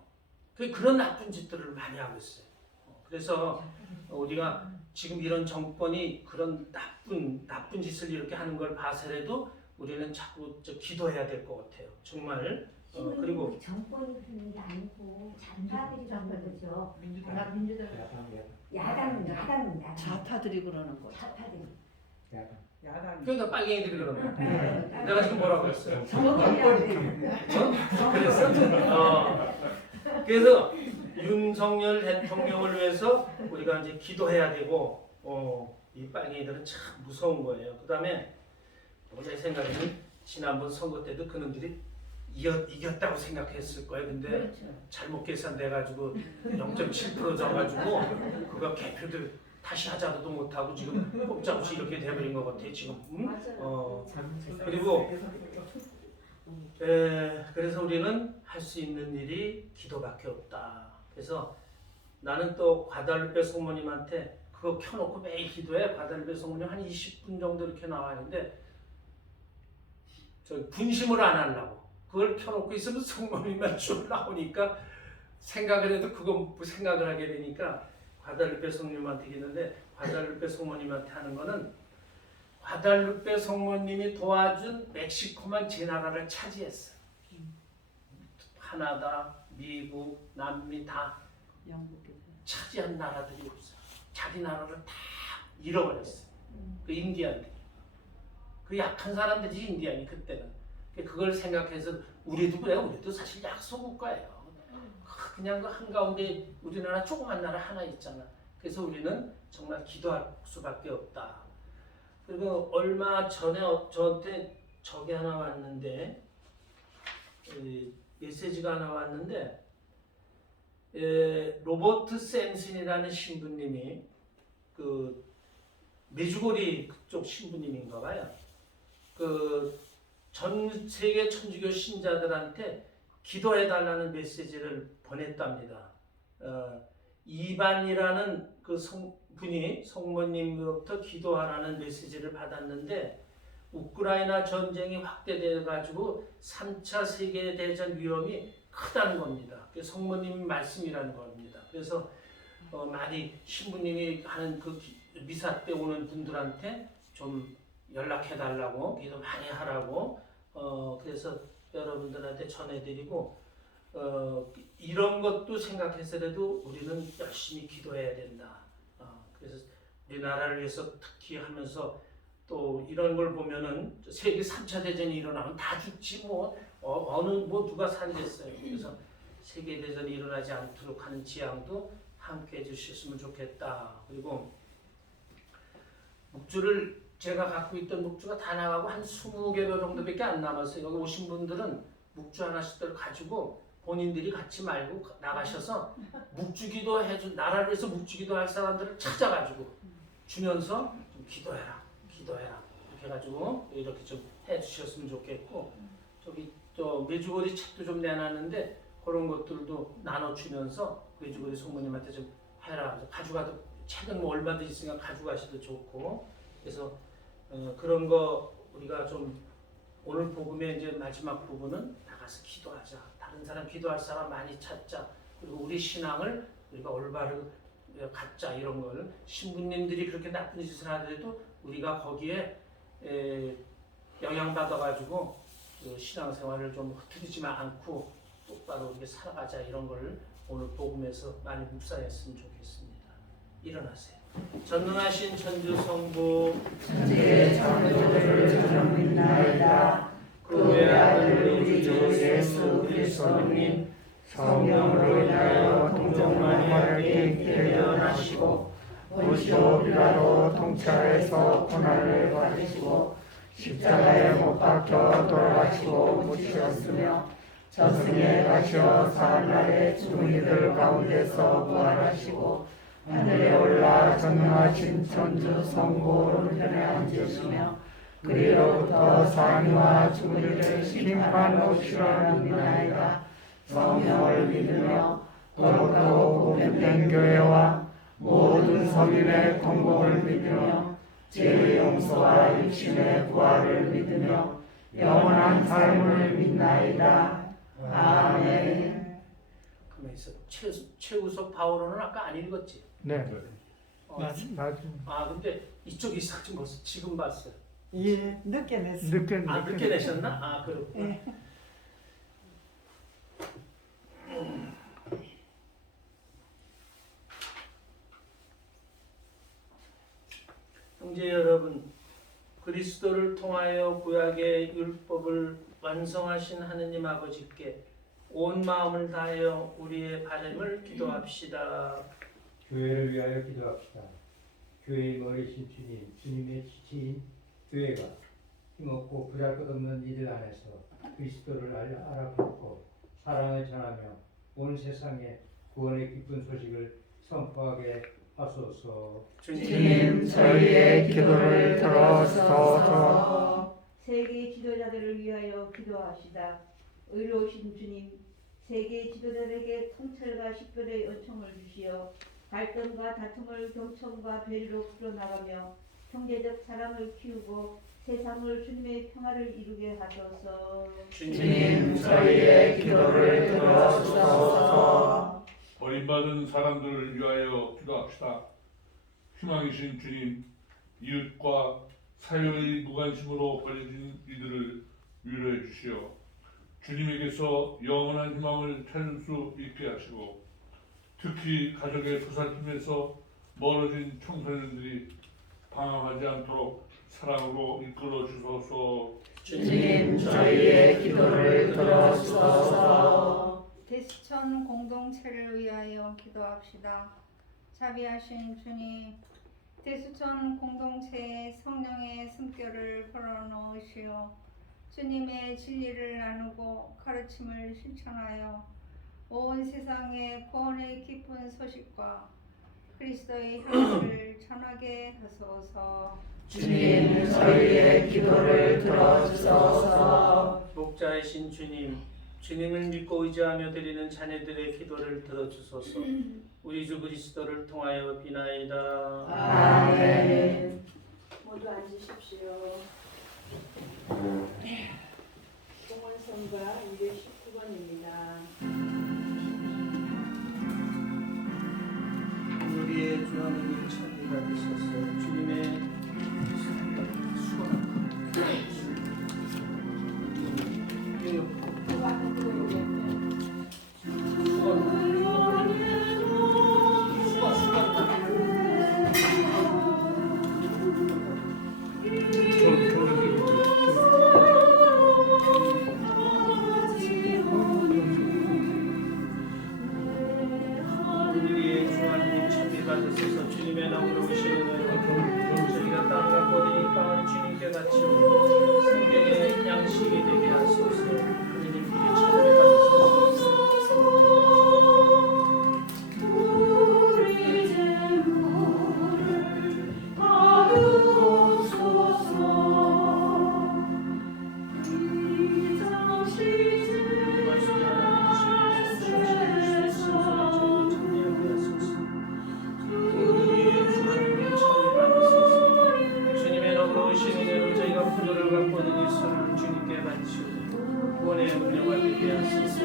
그런 나쁜 짓들을 많이 하고 있어요. 그래서 우리가 지금 이런 정권이 그런 나쁜 짓을 이렇게 하는 걸 봐서라도 우리는 자꾸 기도해야 될 것 같아요. 정말. 그리고 정권이 그런 게 아니고 좌파들이 그런 거죠. 야당 좌파들이 그러는 거죠. 좌파들이. 그러니까 빨갱이들이 그러는 거야. 내가 지금 뭐라고 했어요? 그래서 윤석열 대통령을 위해서 우리가 이제 기도해야 되고 이 빨갱이들은 참 무서운 거예요. 그 다음에 제 생각에는 지난번 선거 때도 그놈들이 이겼다고 생각했을 거예요. 근데 그렇죠. 잘못 계산돼가지고 0.7% 져가지고 그거 개표들 다시 하자도 못하고 지금 꼼짝없이 이렇게 돼버린 것 같아 지금. 맞아요. 그리고 그래서 우리는 할 수 있는 일이 기도밖에 없다. 그래서 나는 또 과다르페 성모님한테 그거 켜놓고 매일 기도해. 과다르페 성모님 한 20분 정도 이렇게 나와 있는데 분심을 안 하려고 그걸 켜놓고 있으면 성모님만 쭉 나오니까 생각을 해도 그거 생각을 하게 되니까 과다르페 성모님한테 있는데 과다르페 성모님한테 하는 거는 과다르페 성모님이 도와준 멕시코만 제 나라를 차지했어요. 카나다, 미국, 남미 다 영국이 차지한 나라들이 없어요. 자기 나라를 다 잃어버렸어요. 그 인디안들이. 그 약한 사람들이 인디안이 그때는. 그걸 생각해서 우리도 그래요. 우리도 사실 약소국가예요. 그냥 그 한가운데 우리나라 조그만 나라 하나 있잖아. 그래서 우리는 정말 기도할 수밖에 없다. 그리고 얼마 전에 저한테 저기 하나 왔는데 메시지가 하나 왔는데 로버트 샘슨이라는 신부님이 그 메주고리 그쪽 신부님인가 봐요. 전 세계 천주교 신자들한테 기도해달라는 메시지를 보냈답니다. 이반이라는 그 성분이 성모님으로부터 기도하라는 메시지를 받았는데 우크라이나 전쟁이 확대돼 가지고 3차 세계 대전 위험이 크다는 겁니다. 그게 성모님 말씀이라는 겁니다. 그래서 많이 신부님이 하는 그 미사 때 오는 분들한테 좀 연락해 달라고 기도 많이 하라고 그래서 여러분들한테 전해드리고 이런 것도 생각해서라도 우리는 열심히 기도해야 된다. 그래서 우리나라를 위해서 특히 하면서 또 이런 걸 보면은 세계 3차 대전이 일어나면 다 죽지 뭐 누가 살겠어요. 그래서 세계 대전이 일어나지 않도록 하는 지향도 함께 해주셨으면 좋겠다. 그리고 묵주를 제가 갖고 있던 묵주가 다 나가고 한 20개로 정도밖에 안 남았어요. 여기 오신 분들은 묵주 하나씩들 가지고 본인들이 갖지 말고 나가셔서 묵주기도 해준 나라를 위해서 묵주기도 할 사람들을 찾아가지고 주면서 좀 기도해라 이렇게 해가지고 이렇게 좀 해주셨으면 좋겠고 저기 또 메주거리 책도 좀 내놨는데 그런 것들도 나눠주면서 메주거리 성모님한테 좀 해라. 가져가도 책은 뭐 얼마든지 있으니까 가져가셔도 좋고 그래서 그런 거 우리가 좀 오늘 복음의 이제 마지막 부분은 나가서 기도하자. 다른 사람 기도할 사람 많이 찾자. 그리고 우리 신앙을 우리가 올바르게 갖자. 이런 걸 신부님들이 그렇게 나쁜 짓을 하더라도 우리가 거기에 영향받아가지고 그 신앙생활을 좀 흐트리지만 않고 똑바로 이렇게 살아가자. 이런 걸 오늘 복음에서 많이 묵상했으면 좋겠습니다. 일어나세요. 전능하신 천주 성부 천지의 창조주를 저는 믿나이다. 그 외아들 우리 주 예수 그리스도님 성령으로 인하여 동정마리아에게 태어나시고 본시오 빌라도 통치하에서 고난을 받으시고 십자가에 못 박혀 돌아가시고 묻히셨으며 저승에 가시어 사흘날에 죽은 이들 가운데서 부활하시고 하늘에 올라 전능하신 천주 성부 오른편에 앉으시며 그리로부터 사니와 죽은 이를 심판하시리라 믿나이다. 성령을 믿으며 더욱더 복된 교회와 모든 성인의 통곡을 믿으며 죄의 용서와 육신의 부활을 믿으며 영원한 삶을 믿나이다. 아멘. 그러면서 최우석 바오로는 아까 안 읽었지? 네. 근데 이쪽이 있었지 벌써 지금 봤어요. 예, 늦게 냈어요. 늦게 내셨나? 그렇구나. 예. 형제 여러분, 그리스도를 통하여 구약의 율법을 완성하신 하느님 아버지께 온 마음을 다하여 우리의 바람을 기도합시다. 교회를 위하여 기도합시다. 교회의 머리신 주님, 주님의 지체인 교회가 힘없고 부잘것없는 이들 안에서 그리스도를 알아보고 사랑을 전하며 온 세상에 구원의 기쁜 소식을 선포하게 하소서. 주님 저희의 기도를 들어주소서. 세계 지도자들을 위하여 기도하시다. 의로우신 주님, 세계 지도자들에게 통찰과 식별의 요청을 주시어 갈등과 다툼을 경청과 배려로 풀어나가며 형제적 사랑을 키우고 세상을 주님의 평화를 이루게 하소서. 주님 저희의 기도를 들어주소서. 버림받은 사람들을 위하여 기도합시다. 희망이신 주님, 이웃과 사회의 무관심으로 버려진 이들을 위로해 주시어 주님에게서 영원한 희망을 찾을 수 있게 하시고 특히 가족의 보살핌에서 멀어진 청소년들이 방황하지 않도록 사랑으로 이끌어 주소서. 주님 저희의 기도를 들어주소서. 대수천 공동체를 위하여 기도합시다. 자비하신 주님, 대수천 공동체에 성령의 숨결을 걸어놓으시어 주님의 진리를 나누고 가르침을 실천하여 온 세상에 구원의 기쁜 소식과 그리스도의 향기를 전하게 하소서. 주님 저희의 기도를 들어주소서. 목자이신 주님, 주님을 믿고 의지하며 드리는 자녀들의 기도를 들어주소서. 우리 주 그리스도를 통하여 비나이다. 아멘. 모두 앉으십시오. 공원선과 219번입니다. 우리의 주 하나님 찬미 받으소서. 주님의 수고가 우리의 주 하나님 찬미 받으소서. 주님의 나무로 오시는 저희가 땅을 갖고 이 땅을 주님께 바치고 생명의 양식이 되게 하소서. 하나님 우리의 찬미 받으소서. 주님의 나무로 오시는 대로 저희가 포도를 갖고 이 손을 주님께 바치고 구원의 은혜가 되게 하소서.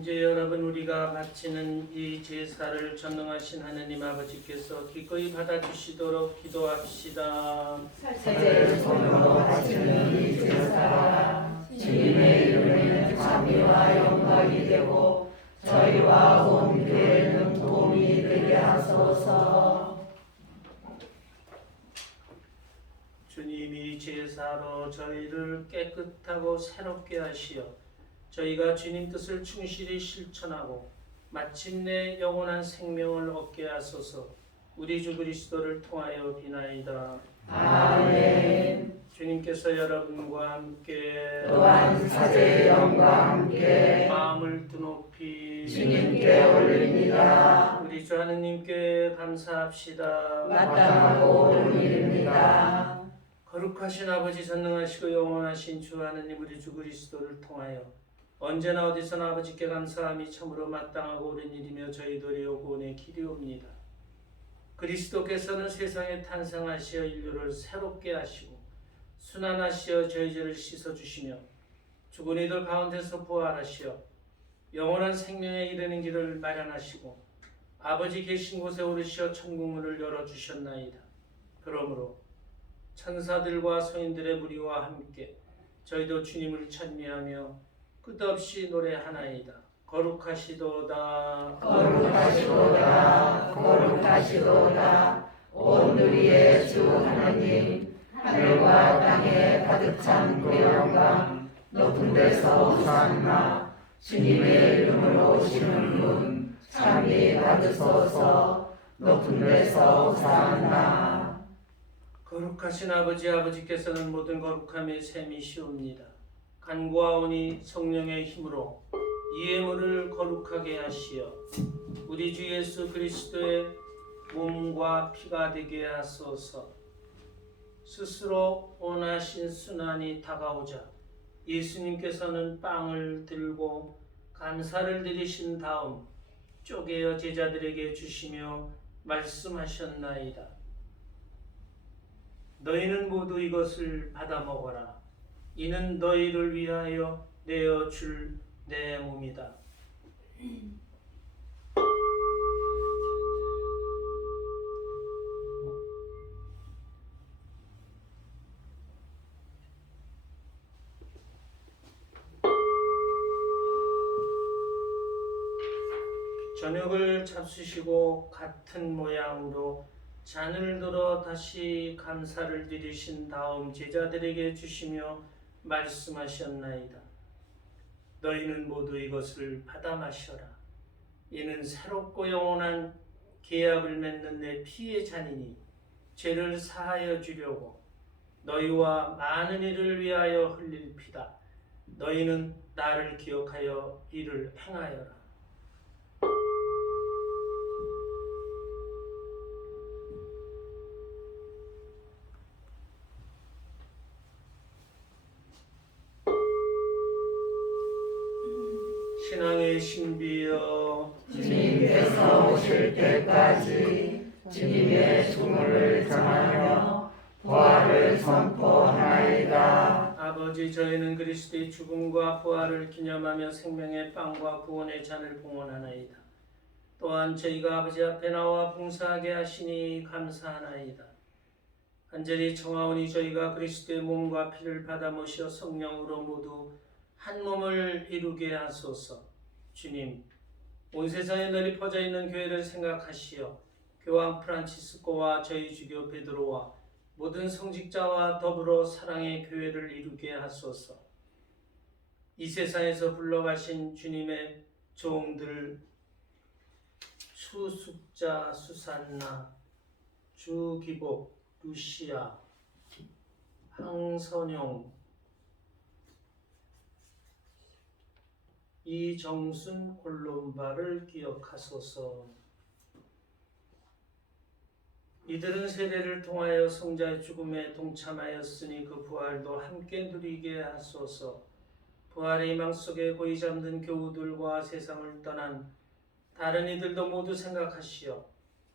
이제 여러분 우리가 바치는 이 제사를 전능하신 하나님 아버지께서 기꺼이 받아주시도록 기도합시다. 사제의 손으로 바치는 이 제사가 주님의 이름에 찬미와 영광이 되고 저희와 온 교회는 도움이 되게 하소서. 주님이 제사로 저희를 깨끗하고 새롭게 하시어 저희가 주님 뜻을 충실히 실천하고 마침내 영원한 생명을 얻게 하소서. 우리 주 그리스도를 통하여 비나이다. 아멘. 주님께서 여러분과 함께 또한 사제의 영과 함께 마음을 드높이 주님께 올립니다. 우리 주 하느님께 감사합시다. 마땅하고 옳은 일입니다. 거룩하신 아버지 전능하시고 영원하신 주 하느님 우리 주 그리스도를 통하여 언제나 어디서나 아버지께 감사함이 참으로 마땅하고 옳은 일이며 저희들의 구원의 길이옵니다. 그리스도께서는 세상에 탄생하시어 인류를 새롭게 하시고 순환하시어 저희 죄를 씻어주시며 죽은 이들 가운데서 부활하시어 영원한 생명에 이르는 길을 마련하시고 아버지 계신 곳에 오르시어 천국문을 열어주셨나이다. 그러므로 천사들과 성인들의 무리와 함께 저희도 주님을 찬미하며 끝없이 노래하나이다. 거룩하시도다. 거룩하시도다. 거룩하시도다. 온 우리의 주 하나님, 하늘과 땅에 가득 찬 그 영광, 높은 데서 호산나. 주님의 이름으로 오시는 분 찬미 받으소서. 높은 데서 호산나. 거룩하신 아버지께서는 모든 거룩함의 셈이시옵니다. 간구하오니 성령의 힘으로 이 예물을 거룩하게 하시어 우리 주 예수 그리스도의 몸과 피가 되게 하소서. 스스로 원하신 순환이 다가오자 예수님께서는 빵을 들고 감사를 드리신 다음 쪼개어 제자들에게 주시며 말씀하셨나이다. 너희는 모두 이것을 받아 먹어라. 이는 너희를 위하여 내어 줄 내 몸이다. 저녁을 잡수시고 같은 모양으로 잔을 들어 다시 감사를 드리신 다음 제자들에게 주시며 말씀하셨나이다. 너희는 모두 이것을 받아 마셔라. 이는 새롭고 영원한 계약을 맺는 내 피의 잔이니 죄를 사하여 주려고 너희와 많은 이를 위하여 흘릴 피다. 너희는 나를 기억하여 이를 행하여라. 신앙의 신비여 주님께서 오실 때까지 주님의 죽음을 전하며 부활을 선포하나이다. 아버지, 저희는 그리스도의 죽음과 부활을 기념하며 생명의 빵과 구원의 잔을 봉헌하나이다. 또한 저희가 아버지 앞에 나와 봉사하게 하시니 감사하나이다. 간절히 청하오니 저희가 그리스도의 몸과 피를 받아 모셔 성령으로 모두 한 몸을 이루게 하소서. 주님, 온 세상에 널리 퍼져 있는 교회를 생각하시어 교황 프란치스코와 저희 주교 베드로와 모든 성직자와 더불어 사랑의 교회를 이루게 하소서. 이 세상에서 불러가신 주님의 종들 수숙자, 수산나, 주기복, 루시아, 황선용, 이정순 콜롬바를 기억하소서. 이들은 세례를 통하여 성자의 죽음에 동참하였으니 그 부활도 함께 누리게 하소서. 부활의 희망 속에 고이 잠든 교우들과 세상을 떠난 다른 이들도 모두 생각하시어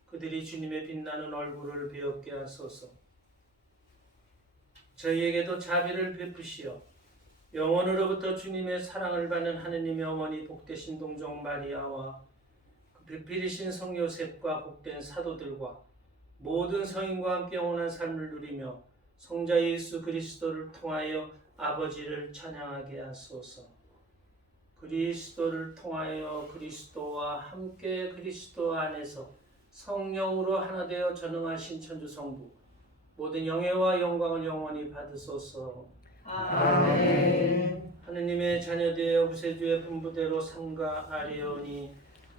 그들이 주님의 빛나는 얼굴을 배웠게 하소서. 저희에게도 자비를 베푸시어 영원으로부터 주님의 사랑을 받는 하느님의 어머니 복되신 동정 마리아와 그 비필이신 성 요셉과 복된 사도들과 모든 성인과 함께 영원한 삶을 누리며 성자 예수 그리스도를 통하여 아버지를 찬양하게 하소서. 그리스도를 통하여 그리스도와 함께 그리스도 안에서 성령으로 하나 되어 전능하신 천주성부 모든 영예와 영광을 영원히 받으소서. 아멘. 하느님의 자녀되어 구세주의 분부대로 삼가하리오니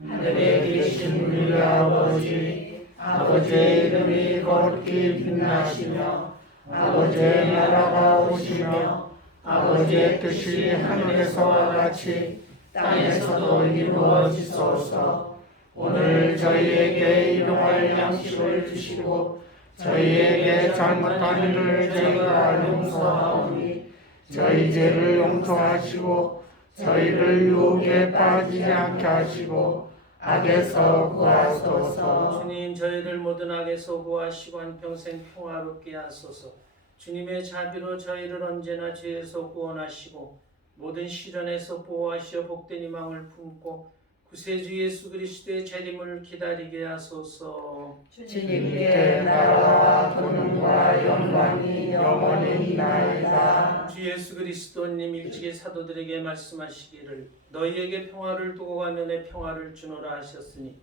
하늘에 계신 우리 아버지, 아버지의 이름이 거룩히 빛나시며 아버지의 나라가 오시며 아버지의 뜻이 하늘에서와 같이 땅에서도 이루어지소서. 오늘 저희에게 일용할 양식을 주시고 저희에게 잘못한 일을 저희가 용서하오니 저희 죄를 용서하시고 저희를 유혹에 빠지지 않게 하시고 악에서 구하소서. 주님, 저희를 모든 악에서 구하시고 한평생 평화롭게 하소서. 주님의 자비로 저희를 언제나 죄에서 구원하시고 모든 시련에서 보호하시어 복된 희망을 품고 구세주 예수 그리스도의 재림을 기다리게 하소서. 주님께 나라와 권능과 영광이 영원히 있나이다. 주 예수 그리스도님 일찍이 사도들에게 말씀하시기를 너희에게 평화를 두고 가며 내 평화를 주노라 하셨으니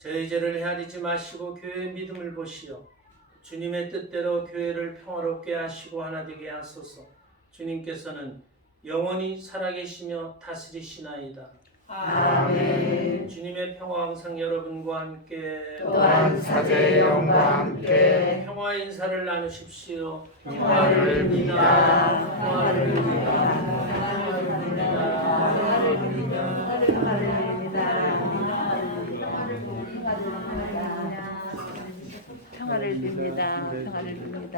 저희 죄를 헤아리지 마시고 교회의 믿음을 보시어 주님의 뜻대로 교회를 평화롭게 하시고 하나 되게 하소서. 주님께서는 영원히 살아계시며 다스리시나이다. 아멘. 주님의 평화 항상 여러분과 함께 또한 사제의 영과 함께 평화 인사를 나누십시오. 평화를 빕니다. 평화를 빕니다. 평화를 빕니다. 평화를 빕니다.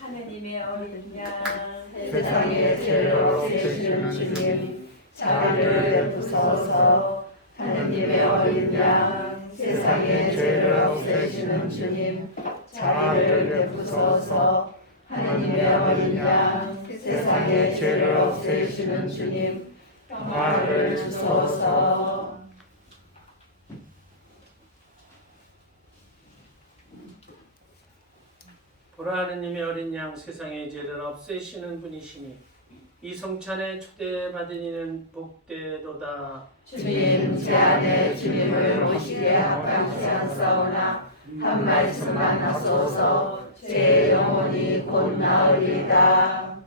하느님의 어린 양 세상의 죄를 없애시는 주님, 자비를 베푸소서. 하느님의 어린 양, 세상의 죄를 없애시는 주님, 자비를 베푸소서. 하느님의 어린 양, 세상의 죄를 없애시는 주님, 평화를 주소서. 보라, 하느님의 어린 양, 세상의 죄를 없애시는 분이시니 이 성찬에 초대받은 이는 복되도다. 주님, 제 안에 주님을 모시게 합당치 않사오나 한 말씀만 하소서. 제 영혼이 곧 나으리다.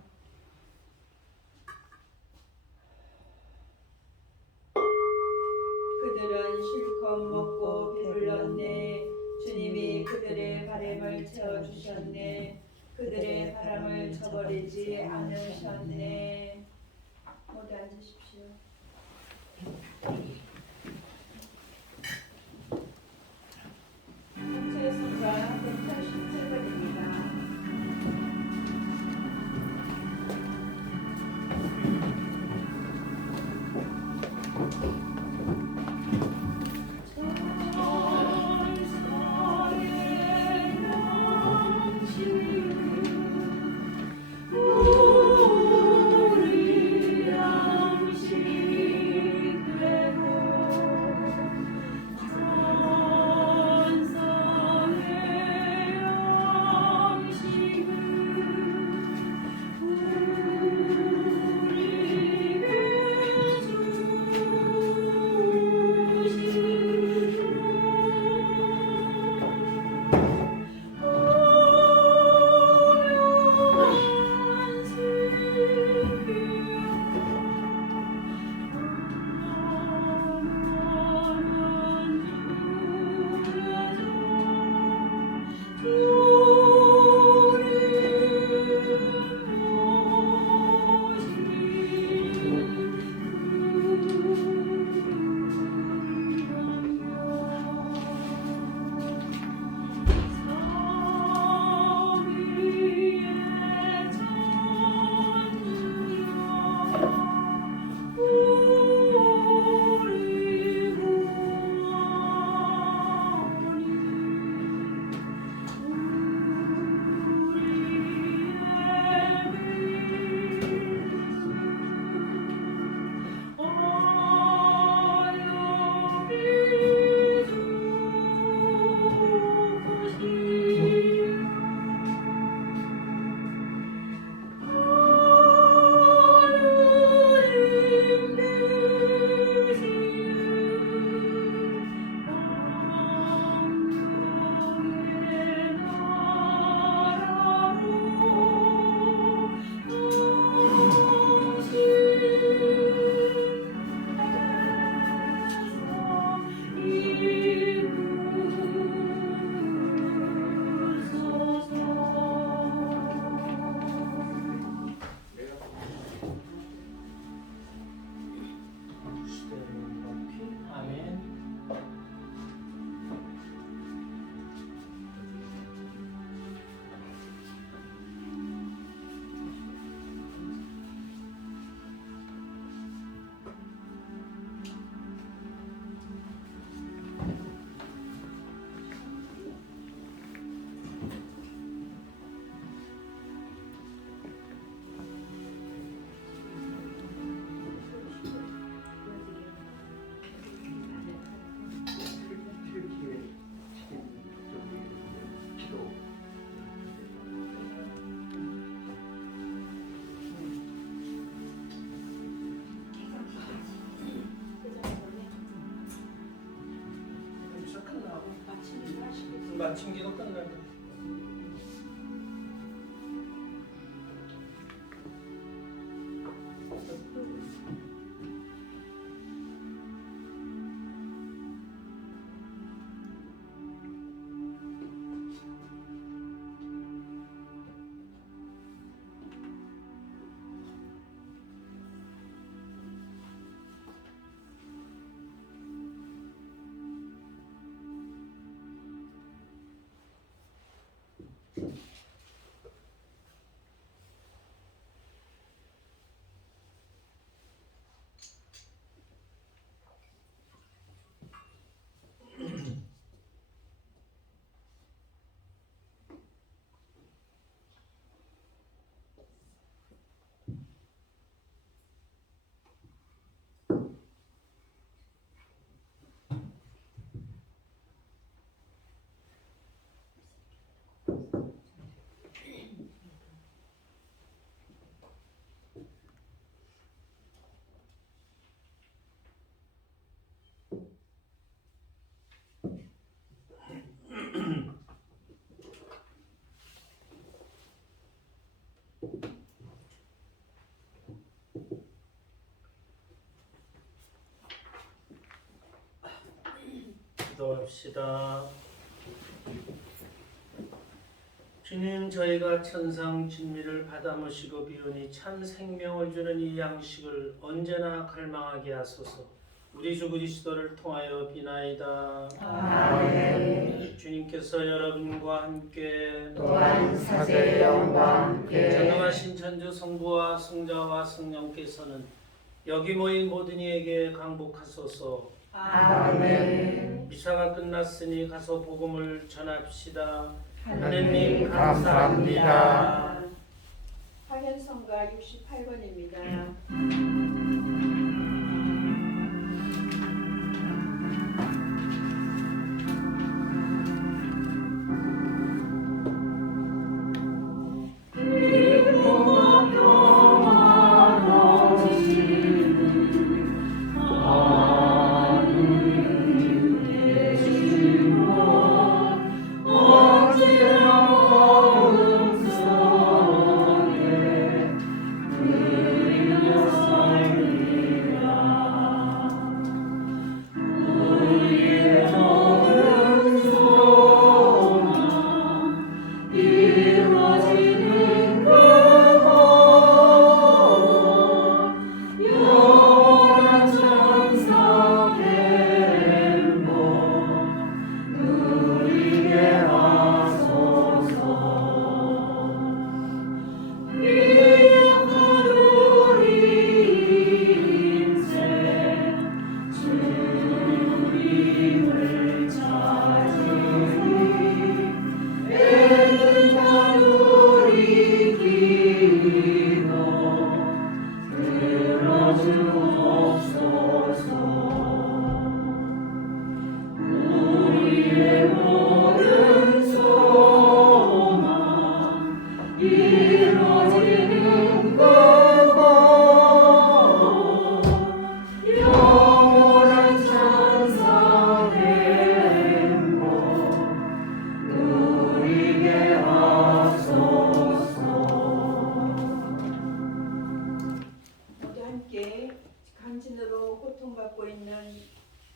그들은 실컷 먹고 배불렀네. 주님이 그들의 바람을 채워주셨네. 그들의 바람을 저버리지 않으셨네. 모두 앉으십시오. 공주의 성가 187번입니다. 아침기도 끝나고. 기도합시다. 주님, 저희가 천상 진미를 받아 모시고 비우니 참 생명을 주는 이 양식을 언제나 갈망하게 하소서. 우리 주 그리스도를 통하여 비나이다. 아멘. 주님께서 여러분과 함께 또한 사제의 영과 함께 전능하신 천주 성부와 성자와 성령께서는 여기 모인 모든 이에게 강복하소서. 아멘. 미사가 끝났으니 가서 복음을 전합시다. 하느님 감사합니다. 화면성가 68번입니다.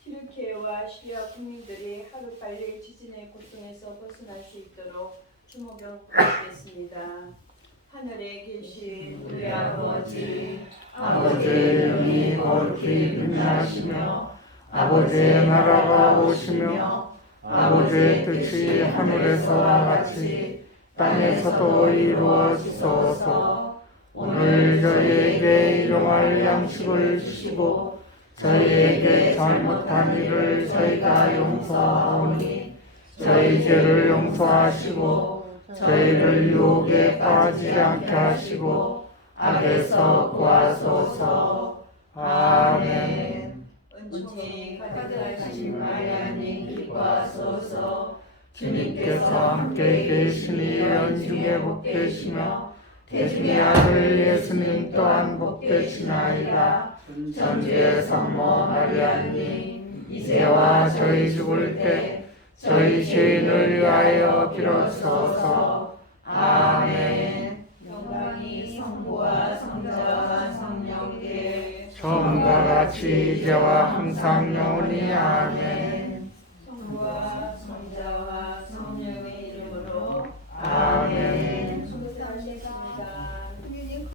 튀르키예와 시리아 국민들이 하루빨리 지진의 고통에서 벗어날 수 있도록 주목을 부탁드리겠습니다. 하늘에 계신 우리 아버지, 아버지의 이름이 거룩히 빛나시며 아버지의 나라가 오시며 아버지의 뜻이 하늘에서와 같이 땅에서도 이루어지소서. 오늘 저희에게 일용할 양식을 주시고 저희에게 잘못한 일을 저희가 용서하오니 저희 죄를 용서하시고 저희를 유혹에 빠지지 않게 하시고 악에서 구하소서. 아멘. 은총이 가득하신 마리아님 기뻐하소서. 주님께서 함께 계시니 연중에 복되시며 태중의 아들 예수님 또한 복되시나이다. 천주의 성모 마리아님, 이제와 저희 죽을 때 저희 죄인을 위하여 빌어주소서. 아멘. 영광이 성부와 성자와 성령께 처음과 같이 이제와 항상 영원히 아멘.